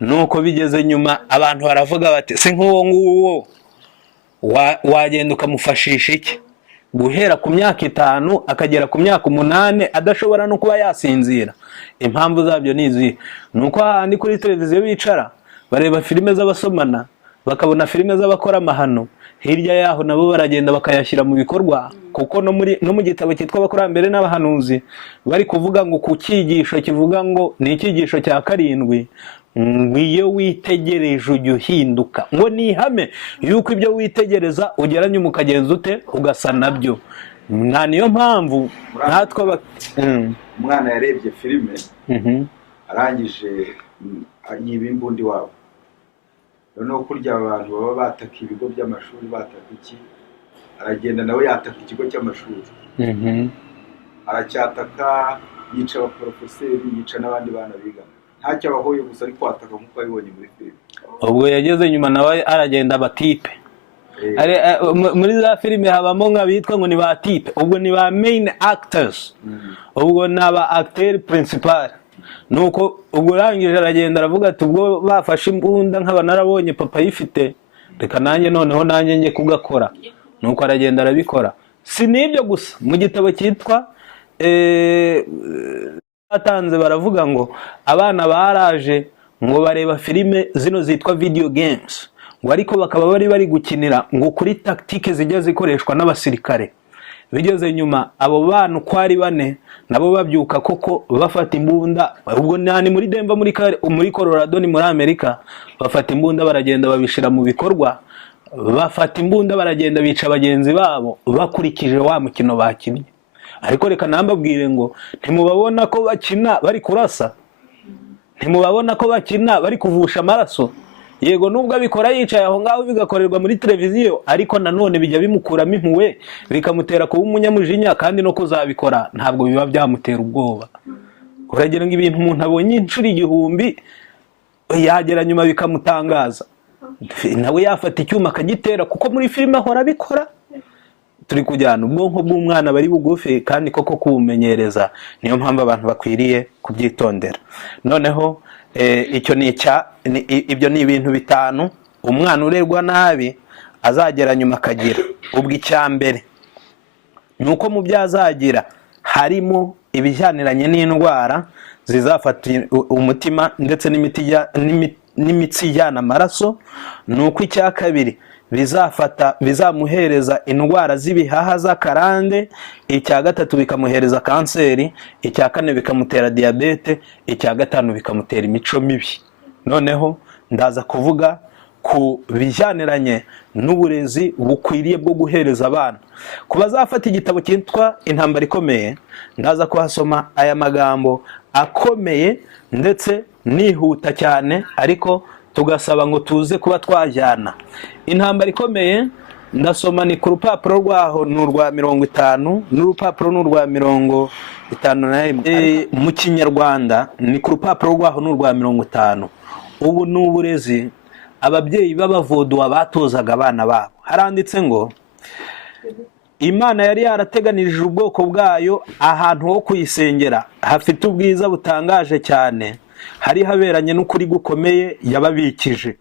Nuko bigeze nyuma abantu baravuga bati si nk'uwo nguwo wagenda ukamufashisha iki guhera ku myaka 5 akagera ku myaka 8 adashobora no kuba yasinzira? Impamvu zabyo ni izi, nuko handi kuri televiziyo bicara bareba filime z'abasomana, bakabona filime z'abakora amahano, hirya yaho nabo baragenda bakayashyira mu bikorwa. Kuko no mu gitabo cyitwa Abakurambere n'Abahanuzi bari kuvuga ngo ku cyigisho kivuga ngo ni icyigisho cya 7, ngo iyo witegereje ujya uhinduka, ngo ni ihame yuko ibyo witegereza ugeranye umukagenza ute ugasa nabyo. Niyo mpamvu natwe umwana yarebye filime arangije yiba imbundi wabo, noneho kurya abantu baba bataka ibigo by'amashuri, bataka iki, aragenda nawe yataka ikigo cy'amashuri, aracyataka, yica abaporofeseri, yica n'abandi bana biga, ntacyo abahoye gusa ariko ataka nk'uko abibonye muri filime. Ubwo yageze nyuma nawe aragenda abatipe. Muri za filime habamo nk'abitwa ngo ni ba tipe, ubwo ni ba main actors, ubwo ni aba acteur principal. Nuko ubwo rangije aragenda aravuga ati ubwo bafashe imbunda nk'aba narabonye papa yifite, reka nanjye noneho nanjye njye kugakora. Nuko aragenda arabikora. Si nibyo gusa, mu gitabo cyitwa batanze baravuga ngo abana baraje ngo bareba filime zino zitwa video games, ngo ariko bakaba bari gukinira ngo kuri tactique zijya zikoreshwa n'abasirikare. Bigeze nyuma abo bana uko ari 4 nabo babyuka koko bafata imbunda. Ubwo ni muri Denver muri Colorado ni muri Amerika, bafata imbunda baragenda babishira mu bikorwa, bafata imbunda baragenda bica bagenzi babo bakurikije wa mukino bakinnye. Ariko reka nambabwire ngo ntimubabona ko bakina bari kurasa, ntimubabona ko bakina bari kuvusha amaraso. Yego nubwo abikora yicaye aho ngaho bigakorerwa muri televiziyo, ariko nanone bijya bimukuramo impuwe bikamutera kuba umunyamujinya, kandi no kuzabikora ntabwo biba byamutera ubwoba. Uragira ngo ibintu umuntu abonye inshuro 1000 yagera nyuma bikamutangaza, nawe yafata icyuma akagitera, kuko muri filime ahora abikora. Turi kujyana ubwonko bw'umwana bari bugufi kandi koko kubumenyereza, niyo mpamvu abantu bakwiriye kubyitondera. Noneho icyo ni ibyo ni ibintu 5 umwana urerwa nabi azagera nyuma akagira. Ubwo icya mbere nuko mu byazagira harimo ibijyaniranye n'indwara zizafata umutima ndetse n'imitsi ijyana amaraso. Nuko icya kabiri bizamuhereza indwara z'ibihaha z'akarande, icya gatatu bikamuhereza kanseri, icya kane bikamutera diyabete, icya gatanu bikamutera imico mibi. Noneho ndaza kuvuga ku bijyaniranye n'uburezi bukwiriye bwo guhereza abana. Ku bazafata igitabo cyitwa Intambara Ikomeye, ndaza kuhasoma aya magambo akomeye ndetse nihuta cyane, ariko tugasaba ngo tuze kuba twajyana. Intambara Ikomeye ndasoma ni ku rupapuro rwaho ni urwa 50 n'urupapuro ni urwa 51 mu kinyarwanda ni ku rupapuro rwaho ni urwa 50. ubu ni uburezi ababyeyi b'abavoduwa batozaga abana babo. Haranditse ngo Imana yari yarateganirije ubwoko bwayo ahantu ho kuyisengera hafite ubwiza butangaje cyane, hari haberanye n'ukuri gukomeye yababikije.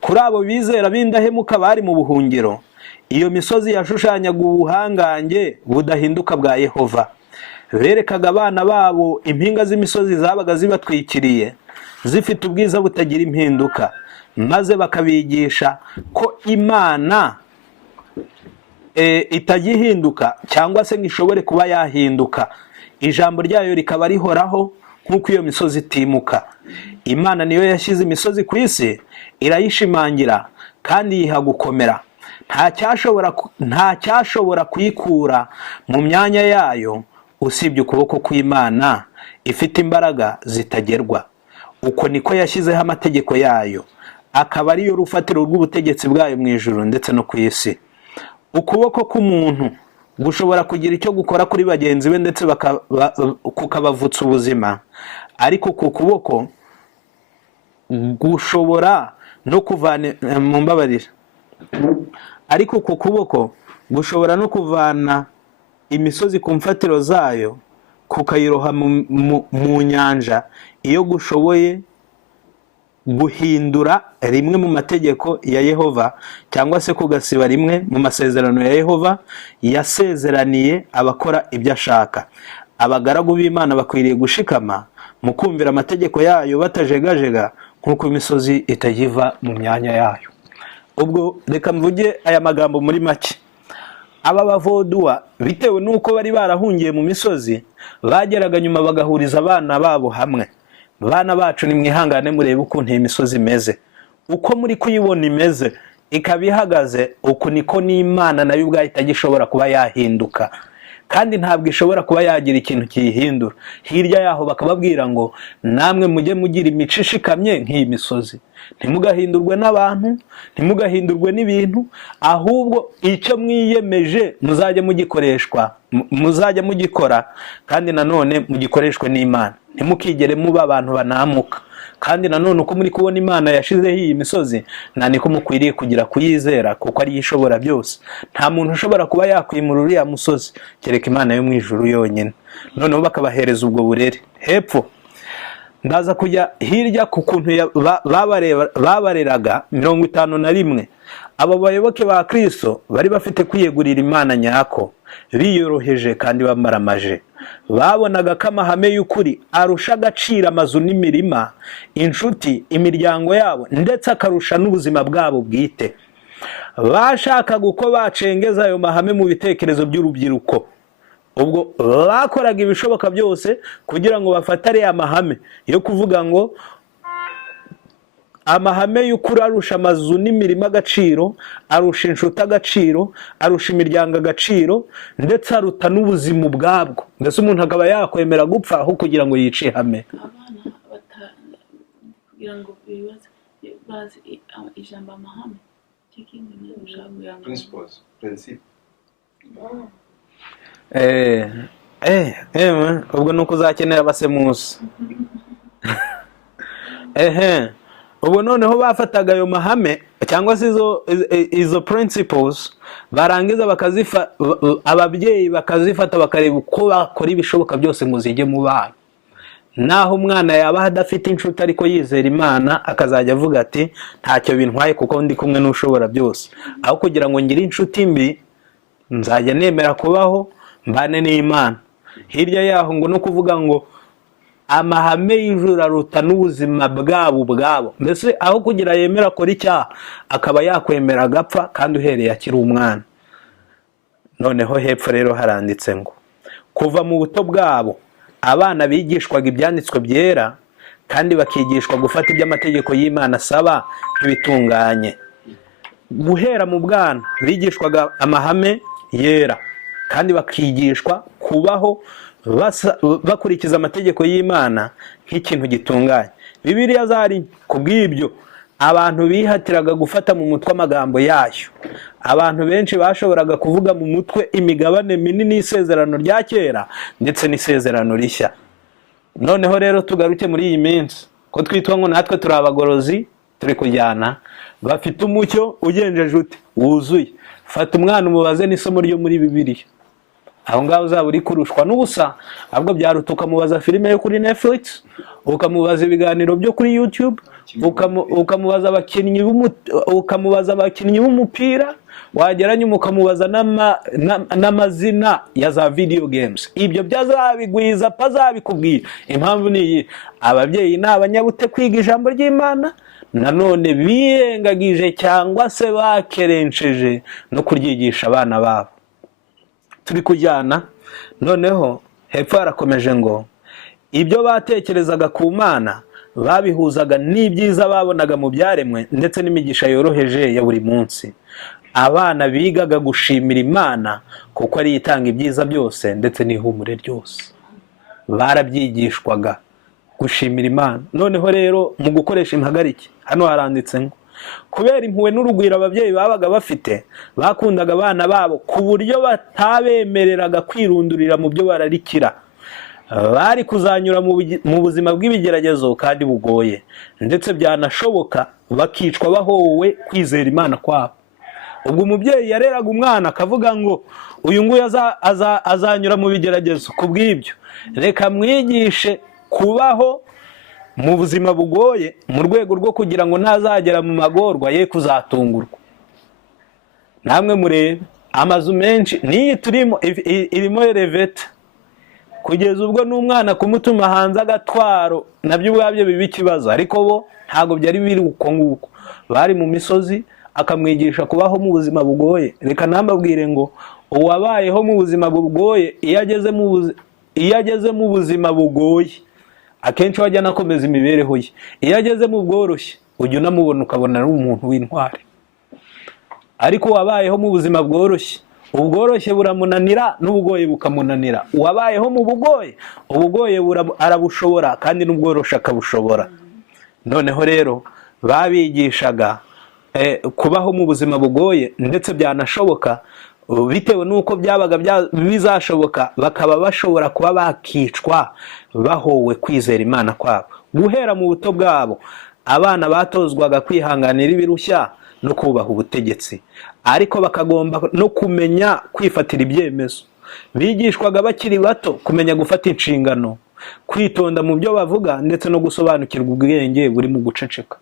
Kuri abo bizera b'indahemuka bari mu buhungiro, iyo misozi yashushanyaga ubuhangange budahinduka bwa Yehova. Berekaga abana babo impinga z'imisozi zabaga zibatwikiriye zifite ubwiza butagira impinduka, maze bakabigisha ko Imana itagihinduka cyangwa se ngishobore kuba yahinduka. Ijambo ryayo rikaba rihoraho nk'uko iyo misozi itimuka. Imana niyo yashyize imisozi ku isi, irayishimangira kandi yiha gukomera. Nta cyashobora kuyikura mu myanya yayo usibye ukuboko kw'Imana ifite imbaraga zitagerwa. Uko niko yashyizeho amategeko yayo, akaba ariyo rufatiro rw'ubutegetsi bwayo mu ijuru ndetse no ku isi. Ukuboko k'umuntu gushobora kugira icyo gukora kuri bagenzi be ndetse kukabavutsa ubuzima, ariko ku kuboko gushobora no kuvana ariko ku kuboko gushobora no kuvana imisozi ku mfatiro zayo kukayiroha mu nyanja iyo gushoboye guhindura rimwe mu mategeko ya Yehova cyangwa se kugasiba rimwe mu masezerano ya Yehova yasezeraniye abakora ibyo ashaka. Abagaragu b'Imana bakwiriye gushikama mu kumvira amategeko yayo batajegajega nk'uko imisozi itayiva mu myanya yayo. Ubwo reka mvuge aya magambo muri make. Aba bavoduwa bitewe n'uko bari barahungiye mu misozi, bageraga nyuma bagahuriza abana babo hamwe. Bana bacu ni mwihangane murebe ukuntu iyi misozi imeze. Uko muri kuyibona imeze ikaba ihagaze, uko niko n'Imana nayo ubwayo itagishobora kuba yahinduka, kandi ntabwo ishobora kuba yagira ikintu kiyihindura. Hirya yaho bakababwira ngo namwe mujye mugira imico ishikamye nk'iyi misozi, ntimugahindurwe n'abantu, ntimugahindurwe n'ibintu, ahubwo icyo mwiyemeje muzajya mugikora, kandi nanone mugikoreshwe n'Imana. Ntimukigere muba abantu banamuka. Kandi nanone uko muri kubona Imana yashizeho iyi misozi, nta niko mukwiriye kugira kuyizera, kuko ari ishobora byose. Nta muntu ushobora kuba yakwimura uriya musozi kereka Imana yo mu ijuru yonyine. Noneho bakabahereza ubwo burere. Hepfo ndaza kujya hirya ku kuntu babareraga 51. Abo bayoboke ba Kristo bari bafite kwiyegurira Imana nyako, biyoroheje kandi bamaramaje. Babonaga ko amahame y'ukuri arusha agaciro amazu n'imirima, inshuti, imiryango yabo, ndetse akarusha n'ubuzima bwabo bwite. Bashakaga uko bacengeza ayo mahame mu bitekerezo by'urubyiruko. Ubwo bakoraga ibishoboka byose kugira ngo bafatare amahame yo kuvuga ngo amahame y'ukuri arusha amazu n'imirima agaciro, arusha inshuti agaciro, arusha imiryango agaciro, ndetse aruta n'ubuzima ubwabwo. Mbese umuntu akaba yakwemera gupfa aho kugira ngo yice ihame. Abana kugira ngo bazi ijambo amahame principles, principe. Ubwo nuko uzakenera abasemusi. Ubu noneho bafataga ayo mahame cyangwa se izo principles, barangiza ababyeyi bakazifata bakareba uko bakora ibishoboka byose ngo zijye mu bana. Naho umwana yaba adafite inshuti ariko yizera Imana, akazajya avuga ati ntacyo bintwaye kuko ndi kumwe n'ushobora byose. Aho kugira ngo ngire inshuti mbi, nzajya nemera kubaho mbane n'Imana. Hirya yaho ngo no kuvuga ngo amahame y'ijuru aruta n'ubuzima bwabo. Mbese aho kugira yemera akora icyaha, akaba yakwemera agapfa kandi uhereye akiri umwana. Noneho hepfo rero haranditse ngo kuva mu buto bwabo abana bigishwaga ibyanditswe byera, kandi bakigishwa gufata iby'amategeko y'Imana asaba nk'ibitunganye. Guhera mu bwana bigishwaga amahame yera, kandi bakigishwa kubaho bakurikiza amategeko y'Imana nk'ikintu gitunganye. Bibiliya zari kubw'ibyo abantu bihatiraga gufata mu mutwe amagambo yayo. Abantu benshi bashoboraga kuvuga mu mutwe imigabane minini y'isezerano rya kera ndetse n'isezerano rishya. Noneho rero tugaruke muri iyi minsi ko twitwa ngo natwe turi abagorozi, turi kujyana, bafite umucyo ugenjeje ute wuzuye. Fata umwana umubaze n'isomo ryo muri Bibiliya, aho ngaho uzaba uri kurushwa n'ubusa. Ahubwo byaruta ukamubaza filime yo kuri Netflix, ukamubaza ibiganiro byo kuri YouTube, ukamubaza abakinnyi b'umupira, wagera nyuma ukamubaza n'amazina ya za video games. Ibyo byazabigwiza pazabikubwira. Impamvu ni iyi: ababyeyi ni abanyabute kwiga ijambo ry'Imana, nanone birengagije cyangwa se bakerenceje no kuryigisha abana babo. Turi kujyana. Noneho hepfo harakomeje ngo ibyo batekerezaga ku Mana babihuzaga n'ibyiza babonaga mu byaremwe ndetse n'imigisha yoroheje ya buri munsi. Abana bigaga gushimira Imana kuko ari itanga ibyiza byose ndetse n'ihumure ryose. Barabyigishwaga gushimira Imana. Noneho rero mu gukoresha impagarike, hano haranditse ngo kubera impuhwe n'urugwiro ababyeyi babaga bafite, bakundaga abana babo ku buryo batabemereraga kwirundurira mu byo bararikira. Bari kuzanyura mu buzima bw'ibigeragezo kandi bugoye, ndetse byanashoboka bakicwa bahowe kwizera Imana kwabo. Ubwo umubyeyi yareraga umwana akavuga ngo uyu nguyu azanyura mu bigeragezo, kubw'ibyo reka mwigishe kubaho mu buzima bugoye mu rwego rwo kugira ngo ntazagera mu magorwa ye kuzatungurwa. Namwe murebe amazu menshi n'iyi turimo irimo eleveta, kugeza ubwo n'umwana kumutuma hanze agatwaro nabyo ubwabyo biba ikibazo. Ariko bo ntabwo byari biri uko nguko, bari mu misozi akamwigisha kubaho mu buzima bugoye. Reka nambabwire ngo uwabayeho mu buzima bugoye iyo ageze mu buzima bugoye akenshi wajya nakomeza imibereho ye. Iyo ageze mu bworoshye ujya unamubona ukabona ari umuntu w'intwari. Ariko wabayeho mu buzima bworoshye, ubworoshye buramunanira n'ubugoye bukamunanira. Uwabayeho mu bugoye, ubugoye arabushobora kandi n'ubworoshye akabushobora. Noneho rero babigishaga kubaho mu buzima bugoye, ndetse byanashoboka bitewe n'uko byabaga bizashoboka bakaba bashobora kuba bakicwa bahowe kwizera Imana kwabo. Guhera mu buto bwabo abana batozwaga kwihanganira ibirushya no kubaha ubutegetsi, ariko bakagomba no kumenya kwifatira ibyemezo. Bigishwaga bakiri bato kumenya gufata inshingano, kwitonda mu byo bavuga, ndetse no gusobanukirwa ubwenge buri mu guceceka.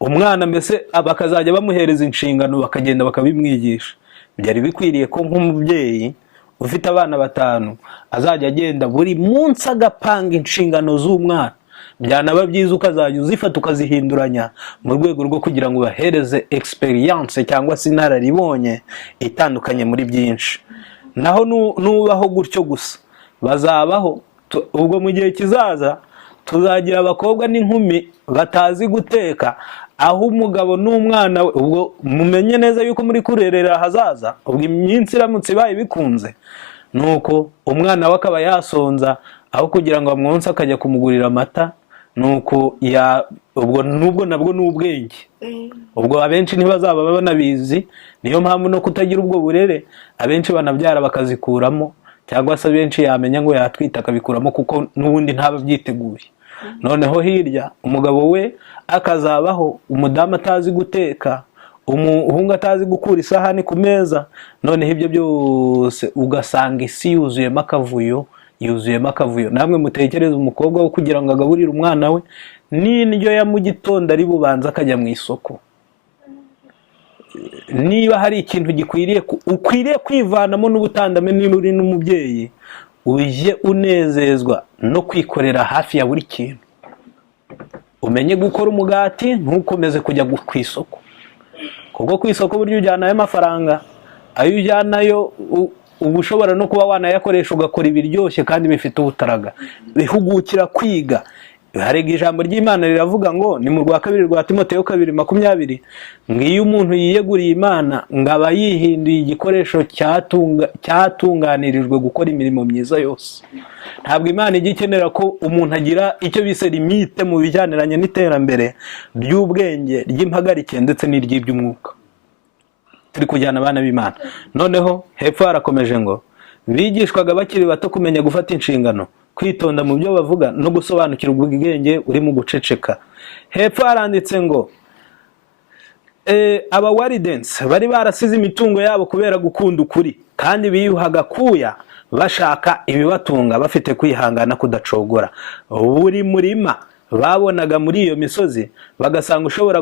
Umwana mbese bakazajya bamuhereza inshingano bakagenda bakabimwigisha. Byari bikwiriye ko nk'umubyeyi ufite abana 5 azajya agenda buri munsi agapanga inshingano z'umwana. Byanaba byiza ukazajya uzifata ukazihinduranya mu rwego rwo kugira ngo bahereze experience cyangwa se inararibonye itandukanye muri byinshi. Naho nubaho gutyo gusa bazabaho. Ubwo mu gihe kizaza tuzagira abakobwa n'inkumi batazi guteka, aho umugabo n'umwana we, ubwo mumenye neza yuko muri kurerera hazaza. Ubwo iminsi iramutse ibaye bikunze, nuko umwana we akaba yasonza, aho kugira ngo amwonse akajya kumugurira amata. Nuko ubwo nabwo n'ubwenge. Ubwo abenshi ntibazaba banabizi, niyo mpamvu no kutagira ubwo burere abenshi banabyara bakazikuramo, cyangwa se abenshi yamenya ngo yatwita akabikuramo kuko n'ubundi ntaba byiteguye. Noneho hirya umugabo we akazabaho umudamu atazi guteka, umuhungu atazi gukura isahani ku meza. Noneho ibyo byose ugasanga isi yuzuyemo akavuyo. Namwe mutekereze umukobwa wo kugira ngo agaburire umwana we n'indyo ya mu gitondo ari bubanza akajya mu isoko. Niba hari ikintu ukwiriye kwivanamo n'ubutandame, niba uri n'umubyeyi, ujye unezezwa no kwikorera hafi ya buri kintu. Umenye gukora umugati, ntukomeze kujya ku isoko, kuko ku isoko buryo ujyanayo amafaranga, ayo ujyanayo uba ushobora no kuba wanayakoresha ugakora ibiryoshye kandi bifite ubutaraga. Bihugukira kwiga, harega ijambo ry'Imana riravuga ngo ni mu rwa kabiri rwa Timoteyo 2:20 ngo iyo umuntu yiyeguriye Imana ngo aba yihinduye igikoresho cyatunganirijwe gukora imirimo myiza yose. Ntabwo Imana ijya ikenera ko umuntu agira icyo bise limite mu bijyaniranye n'iterambere ry'ubwenge, ry'impagarike ndetse n'iry'iby'umwuka. Turi kujyana abana b'Imana. Noneho hepfo harakomeje ngo bigishwaga bakiri bato kumenya gufata inshingano, kwitonda mu byo bavuga no gusobanukirwa ubwenge uri mu guceceka. Hepfo haranditse ngo aba waridense bari barasize imitungo yabo kubera gukunda ukuri, kandi biyuhaga kuya bashaka ibibatunga bafite kwihangana kudacogora. Buri murima babonaga muri iyo misozi bagasanga ushobora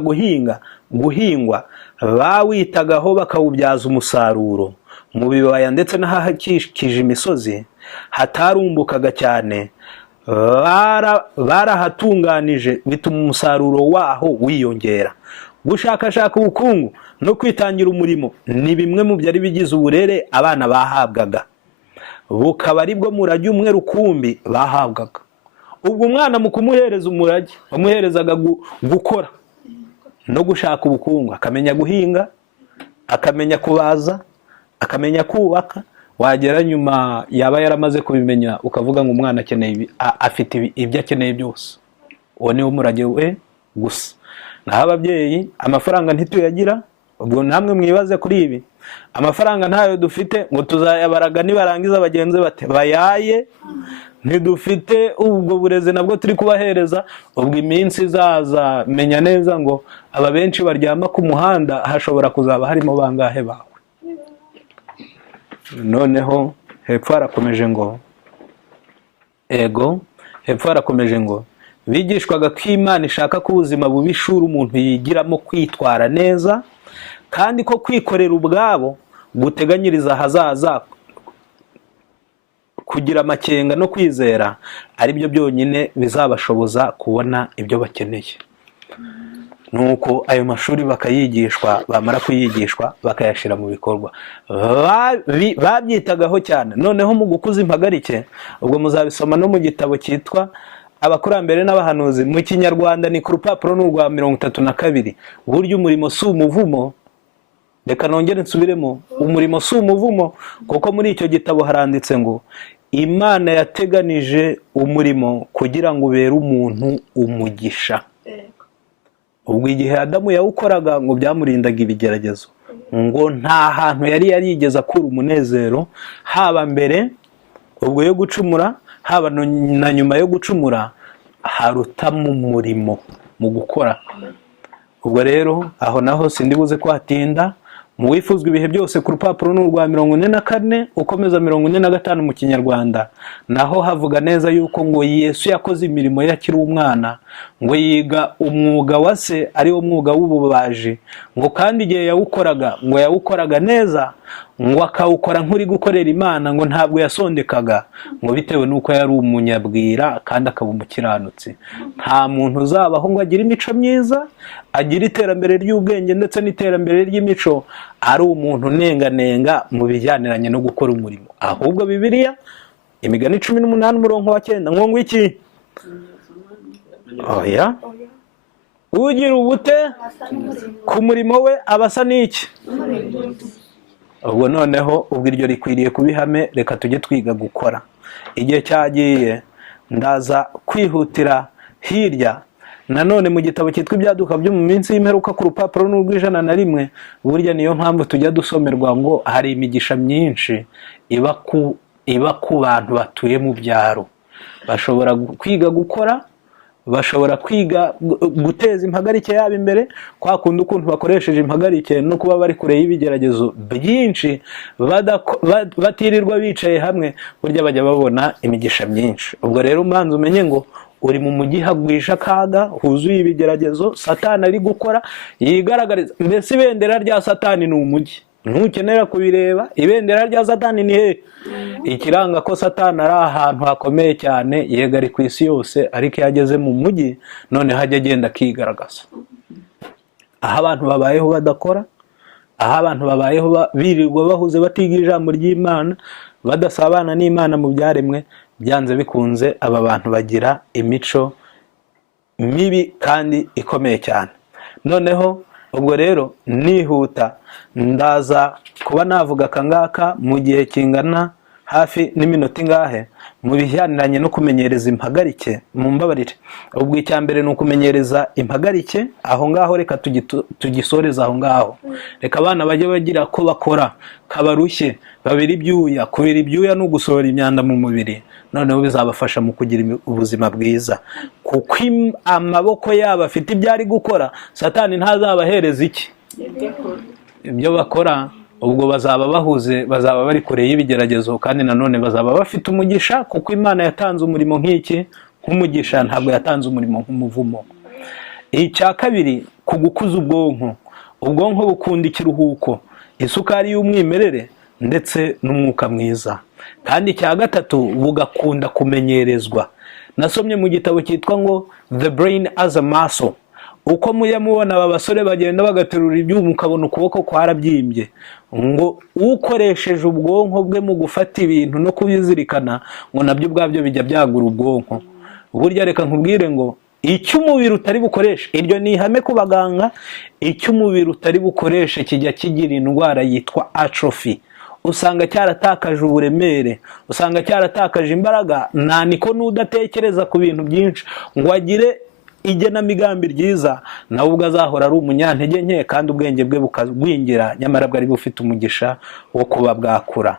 guhingwa bawitagaho bakawubyaza umusaruro. Mu bibaya ndetse n'ahakikije imisozi hatarumbukaga cyane barahatunganije, bituma umusaruro waho wiyongera. Gushakashaka ubukungu no kwitangira umurimo ni bimwe mu byari bigize uburere abana bahabwaga, bukaba ari bwo murage umwe rukumbi bahabwaga. Ubwo umwana mu kumuhereza umurage bamuherezaga gukora no gushaka ubukungu, akamenya guhinga, akamenya kubaza, akamenya kubaka. Wagera nyuma yaba yaramaze kubimenya ukavuga ngo umwana akeneye afite ibyo akeneye byose. Uwo ni wo murage we gusa. Naho ababyeyi amafaranga ntituyagira. Ubwo namwe mwibaze kuri ibi, amafaranga ntayo dufite ngo tuzayabaraga nibarangiza bagenze bate bayaye. Ntidufite ubwo bureze nabwo turi kubahereza. Ubwo iminsi izaza menya neza ngo aba benshi baryama ku muhanda hashobora kuzaba harimo bangahe bawe. Noneho hepfo harakomeje ngo hepfo harakomeje ngo bigishwaga ko Imana ishaka ko ubuzima buba ishuri umuntu yigiramo kwitwara neza, kandi ko kwikorera ubwabo guteganyiriza ahazaza, kugira amakenga no kwizera ari byo byonyine bizabashoboza kubona ibyo bakeneye. Nuko ayo mashuri bakayigishwa, bamara kuyigishwa bakayashira mu bikorwa. Babyitagaho cyane. Noneho mu gukuza impagarike, ubwo muzabisoma no mu gitabo cyitwa Abakurambere n'Abahanuzi. Mu Kinyarwanda ni ku rupapuro n'urwa 32. Burya umurimo si umuvumo. Reka nongere nsubiremo, umurimo si umuvumo, kuko muri icyo gitabo haranditse ngo Imana yateganije umurimo kugira ngo ubere umuntu umugisha. Ubwo igihe Adamu yawukoraga ngo byamurindaga ibigeragezo, ngo nta hantu yari yarigeze akura umunezero, haba mbere ubwo yo gucumura, haba na nyuma yo gucumura, haruta mu murimo mu gukora. Ubwo rero aho naho sindi buze kwatinda. Mu wifuzwa ibihe byose ku rupapuro n'urwa 44 ukomeza 45 mu Kinyarwanda, naho havuga neza yuko ngo Yesu yakoze imirimo yakiri umwana, ngo yiga umwuga wa se ari wo mwuga w'ububaji, ngo kandi igihe yawukoraga ngo yawukoraga neza, ngo akawukora nk'uri gukorera Imana, ngo ntabwo yasondekaga, ngo bitewe nuko yari umunyabwira kandi akaba umukiranutsi. Nta muntu uzabaho ngo agire imico myiza, agira iterambere ry'ubwenge ndetse n'iterambere ry'imico ari umuntu nenganenga mu bijyaniranye no gukora umurimo. Ahubwo Bibiliya Imigani 18:9 ngo iki? Oya, ugira ubute ku murimo we abasa n'iki? Ubwo noneho ubwo iryo rikwiriye kubihame. Reka tujye twiga gukora. Igihe cyagiye ndaza kwihutira hirya. Nanone mu gitabo cyitwa Ibyaduka byo mu minsi y'imperuka ku rupapuro n'urw'101, burya niyo mpamvu tujya dusomerwa ngo hari imigisha myinshi iba ku bantu batuye mu byaro. Bashobora kwiga gukora, bashobora kwiga guteza impagarike yabo imbere, kwa kundi ukuntu bakoresheje impagarike no kuba bari kure y'ibigeragezo byinshi batirirwa bicaye hamwe, burya bajya babona imigisha myinshi. Ubwo rero umanza umenye ngo uri mu mujyi hagwisha akaga, huzuye ibigeragezo, Satani ari gukora yigaragariza. Mbese ibendera rya Satani ni umujyi. Ntukenera kubireba, ibendera rya Satani ni he? Ikiranga ko Satani ari ahantu hakomeye cyane, yega ari ku isi yose, ariko iyo ageze mu mujyi none hajya agenda akigaragaza. Aho abantu babayeho badakora, aho abantu babayeho birirwa bahuze batiga ijambo ry'Imana, badasabana n'Imana mu byaremwe, byanze bikunze aba bantu bagira imico mibi kandi ikomeye cyane. Noneho ubwo rero nihuta ndaza kuba navuga akangaka mu gihe kingana hafi n'iminota ingahe mu bijyaniranye no kumenyereza impagarike. mu mbabarire, ubwo icya mbere ni ukumenyereza impagarike. Aho ngaho reka tugisoreza aho ngaho. Reka abana bajye bagira ko bakora kabarushye, babira ibyuya. Kubira ibyuya no gusohora imyanda mu mubiri, noneho bizabafasha mu kugira ubuzima bwiza, kuko amaboko yabo afite ibyo ari gukora. Satani ntazabahereza iki ibyo bakora. Ubwo bazaba bahuze, bazaba bari kure y'ibigeragezo, kandi nanone bazaba bafite umugisha, kuko Imana yatanze umurimo nk'iki nk'umugisha, ntabwo yatanze umurimo nk'umuvumo. Icya kabiri, kugukuza ubwonko. Ubwonko bukunda ikiruhuko, isukari y'umwimerere ndetse n'umwuka mwiza. Kandi icya gatatu, bugakunda kumenyerezwa. Nasomye mu gitabo cyitwa ngo The Brain as a Muscle. Uko mujya mubona aba basore bagenda bagaterura ibyuma ukabona ukuboko kwarabyimbye, ngo ukoresheje ubwonko bwe mu gufata ibintu no kubizirikana, ngo nabyo ubwabyo bijya byagura ubwonko. Burya reka nkubwire ngo icyo umubiri utari bukoreshe, iryo ni ihame ku baganga, icyo umubiri utari bukoreshe kijya kigira indwara yitwa atrophy. Usanga cyaratakaje uburemere, usanga cyaratakaje imbaraga. Niko n'udatekereza ku bintu byinshi ngo agire igenamigambi ryiza, nawe ubwo azahora ari umunyantege nke, kandi ubwenge bwe bukagwingira, nyamara bwari bufite umugisha wo kuba bwakura.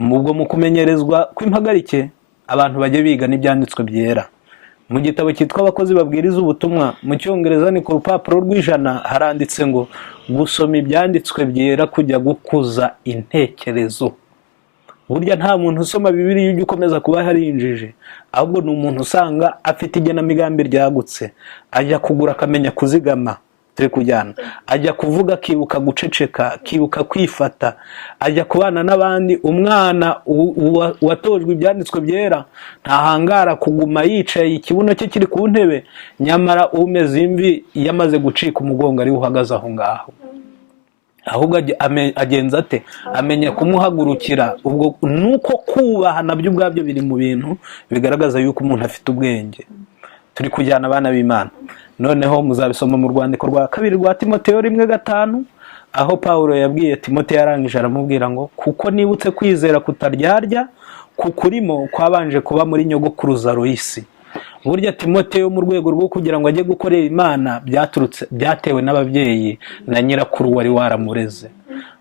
Ubwo mu kumenyerezwa kw'impagarike, abantu bajye biga n'ibyanditswe byera. Mu gitabo cyitwa Abakozi babwiriza ubutumwa, mu Cyongereza ni ku rupapuro rw'ijana, haranditse ngo gusoma ibyanditswe byera kujya gukuza intekerezo. Burya nta muntu usoma Bibiliya ujya ukomeza kuba hari injiji, ahubwo ni umuntu usanga afite igenamigambi ryagutse. Ajya kugura akamenya kuzigama, turi kujyana. Ajya kuvuga akibuka guceceka, akibuka kwifata. Ajya kubana n'abandi. Umwana watojwe ibyanditswe byera ntahangara kuguma yicaye ikibuno cye kiri ku ntebe, nyamara umeze imvi yamaze gucika umugongo ari uhagaze aho ngaho. Ahubwo agenza ate? Amenya kumuhagurukira. Ubwo nuko kubaha nabyo ubwabyo biri mu bintu bigaragaza yuko umuntu afite ubwenge. Turi kujyana abana b'Imana. Noneho muzabisoma mu rwandiko rwa kabiri rwa Timoteyo 1:5, aho Pawulo yabwiye Timoteyo, arangije aramubwira ngo kuko nibutse kwizera kutaryarya kukurimo kwabanje kuba muri nyogokuruza Loisi. Burya Timoteyo mu rwego rwo kugira ngo ajye gukorera Imana byatewe n'ababyeyi na nyirakuru wari waramureze.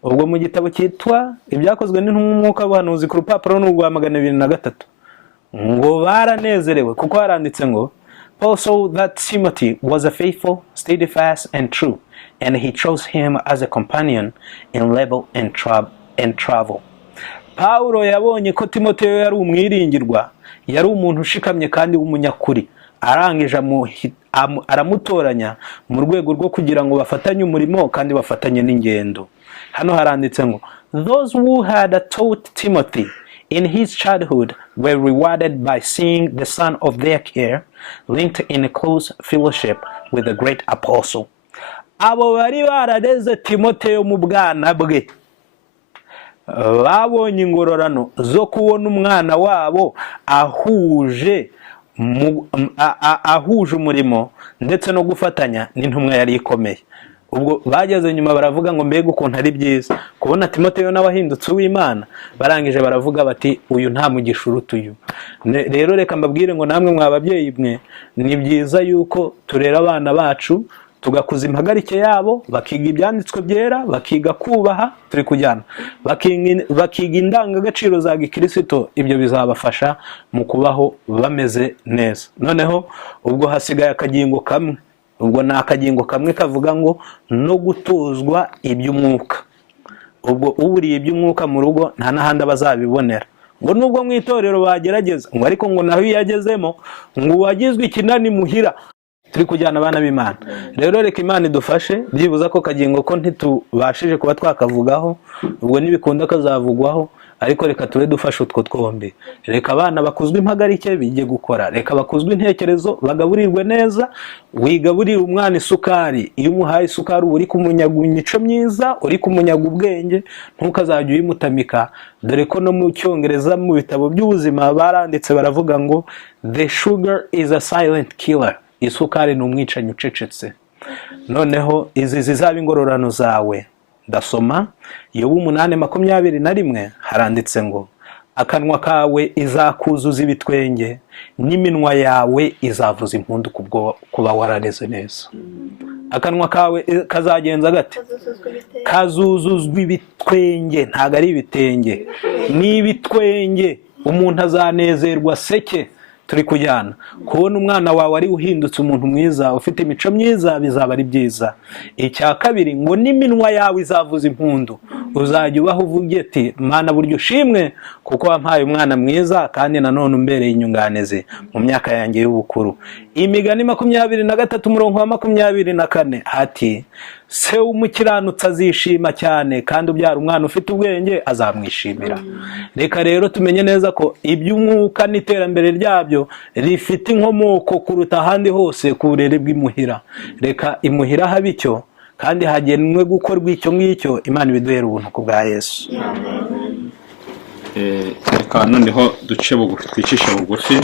Ubwo mu gitabo cyitwa Ibyakozwe n'Intumwa Umwuka w'Ubuhanuzi ku rupapuro n'urwa 203, ngo baranezerewe kuko haranditse ngo Paul saw that Timothy was a faithful, steadfast and true, and he chose him as a companion in labor and travel. Paulo yabonye ko Timoteyo yari umwiringirwa, yari umuntu ushikamye kandi w'umunyakuri. Arangije aramutoranya mu rwego rwo kugira ngo bafatanye umurimo kandi bafatanye n'ingendo. Hano haranditse ngo those who had taught Timothy in his childhood were rewarded by seeing the son of their care linked in a close fellowship with the great apostle. Abo bari barareze Timoteyo mu bwana bwe babonye ingororano zo kubona umwana wabo ahuje umurimo ndetse no gufatanya n'intumwa yari ikomeye. Ubwo bageze nyuma baravuga ngo mbega ukuntu ari byiza kubona Timoteyo n'abahindutse uw'Imana. Barangije baravuga bati uyu nta mugisha uruta uyu. Rero reka mbabwire ngo namwe mwababyeyi mwe, ni byiza yuko turera abana bacu tugakuza impagarike yabo, bakiga ibyanditswe byera, bakiga kubaha, turi kujyana, bakiga indangagaciro za gikristo. Ibyo bizabafasha mu kubaho bameze neza. Noneho ubwo hasigaye akagingo kamwe. Ubwo ni akagingo kamwe kavuga ngo no gutozwa iby'umwuka. Ubwo uburiye iby'umwuka mu rugo nta n'ahandi bazabibonera. Ngo nubwo mu itorero bagerageza, ngo ariko ngo naho yagezemo ngo wagizwe ikinani muhira. Turi kujyana abana b'Imana. Rero reka Imana idufashe, byibuza ko kagingo ko ntitubashije kuba twakavugaho, ubwo nibikunda kazavugwaho, ariko reka tube dufashe utwo twombi. Reka abana bakuzwe impagarike bijye gukora, reka bakuzwe intekerezo, bagaburirwe neza. Wigaburira umwana isukari, iyo umuhaye isukari uri kumunyaga imico myiza, uri kumunyaga ubwenge, ntukazajye uyimutamika. Dore ko no mu Cyongereza mu bitabo by'ubuzima baranditse baravuga ngo the sugar is a silent killer. isukari ni umwicanyi ucecetse. Noneho izi zizaba ingororano zawe. Ndasoma Yobu 8:21 haranditse ngo akanwa kawe izakuzuza ibitwenge n'iminwa yawe izavuza impundu kubwo kuba warareze neza. Akanwa kawe kazagenza gate? Kazuzuzwa ibitwenge, ntago ari ibitenge, ni ibitwenge. Umuntu azanezerwa seke. Turi kujyana kubona umwana wawe ari uhindutse umuntu mwiza ufite imico myiza, bizaba ari byiza. Icya kabiri ngo n'iminwa yawe izavuza impundu. Uzajya ubaho uvuge ati Mana buryo ushimwe kuko wampaye umwana mwiza kandi nanone umbereye inyunganizi mu myaka yanjye y'ubukuru. Imigani 23:24 hati se w'umukiranutsi azishima cyane kandi ubyara umwana ufite ubwenge azamwishimira. Reka rero tumenye neza ko iby'umwuka n'iterambere ryabyo rifite inkomoko kuruta ahandi hose ku burere bw'imuhira. Reka imuhira habicyo kandi hagenwe gukorwa icyo ngicyo. Imana ibiduhera ubuntu ku bwa Yesu. Reka noneho duce bugufi, twicishe bugufi,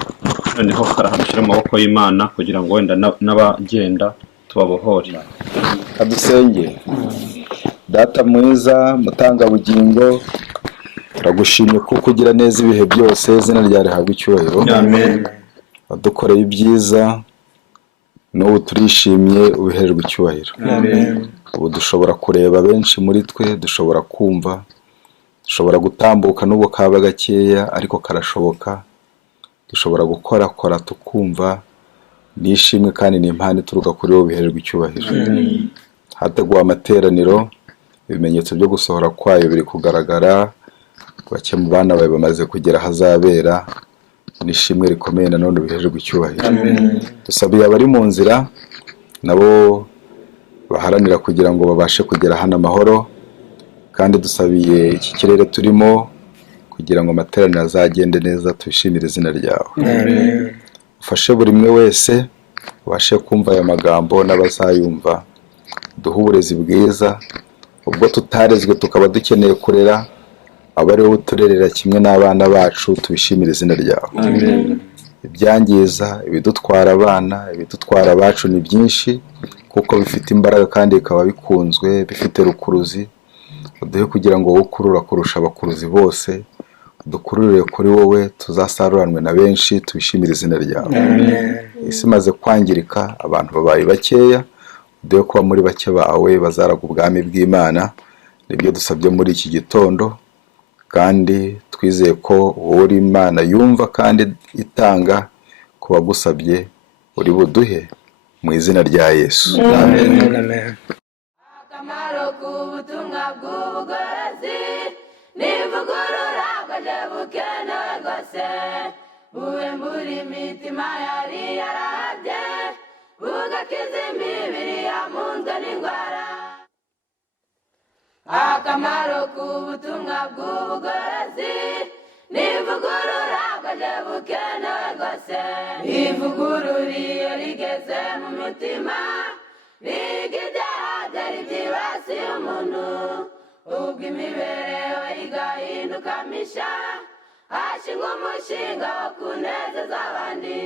noneho karahamushyira mu maboko y'Imana kugira ngo wenda n'abagenda tubabohore. Kadusenge. Data mwiza mutanga bugingo, turagushimye kuko ugira neza ibihe byose, izina ryawe rihabwa icyubahiro. Amen. Wadukoreye ibyiza, n'ubu turishimye, ubihererwa icyubahiro. Amen. Ubu dushobora kureba benshi muri twe, dushobora kumva, dushobora gutambuka n'ubu kaba gakeya ariko karashoboka. Dushobora gukora tukumva. Nishimwe kandi ni impano ituruka kuri wowe, bihererwa icyubahiro. Hateguwe amateraniro, ibimenyetso byo gusohora kwayo biri kugaragara. Bake mu bana bawe bamaze kugera hazabera. Nishimwe rikomeye nanone bihererwa icyubahiro. Dusabiye abari mu nzira nabo baharanira kugira ngo babashe kugera hano amahoro, kandi dusabiye iki kirere turimo kugira ngo amateraniro azagende neza, tubishimire izina ryawe. Ufashe buri umwe wese ubashe kumva aya magambo n'abazayumva. Duhe uburezi bwiza, ubwo tutarezwe tukaba dukeneye kurera, aba ari wowe uturerera kimwe n'abana bacu, tubishimire izina ryawe. Ibyangiza, ibidutwara abana, ibidutwara abacu ni byinshi kuko bifite imbaraga kandi bikaba bikunzwe, bifite rukuruzi. Uduhe kugira ngo wowe ukurura kurusha abakuruzi bose, dukururire kuri wowe, tuzasaruranwe na benshi, tubishimire izina ryawe. Isi imaze kwangirika, abantu babaye bakeya, uduhe kuba muri bake bawe bazaraga ubwami bw'Imana. Nibyo dusabye muri iki gitondo, kandi twizeye ko wowe uri Imana yumva kandi itanga ku bagusabye. Uri buduhe mu izina rya Yesu. Amen. Akamaro k'ubutumwa bw'ubugorozi n'ivugurura bwaje bukenewe rwose, buwembura imitima yari yarabye, bugakiza imibiri yamunzwe n'indwara. Akamaro k'ubutumwa bw'ubugorozi n'ivugurura bwaje bukenewe rwose, ivugurura iyo rigeze mu mutima biga ibyaha byari byibasiye umuntu, ubwo imibereho igahinduka misha, hashingwa umushinga wo kunezeza abandi.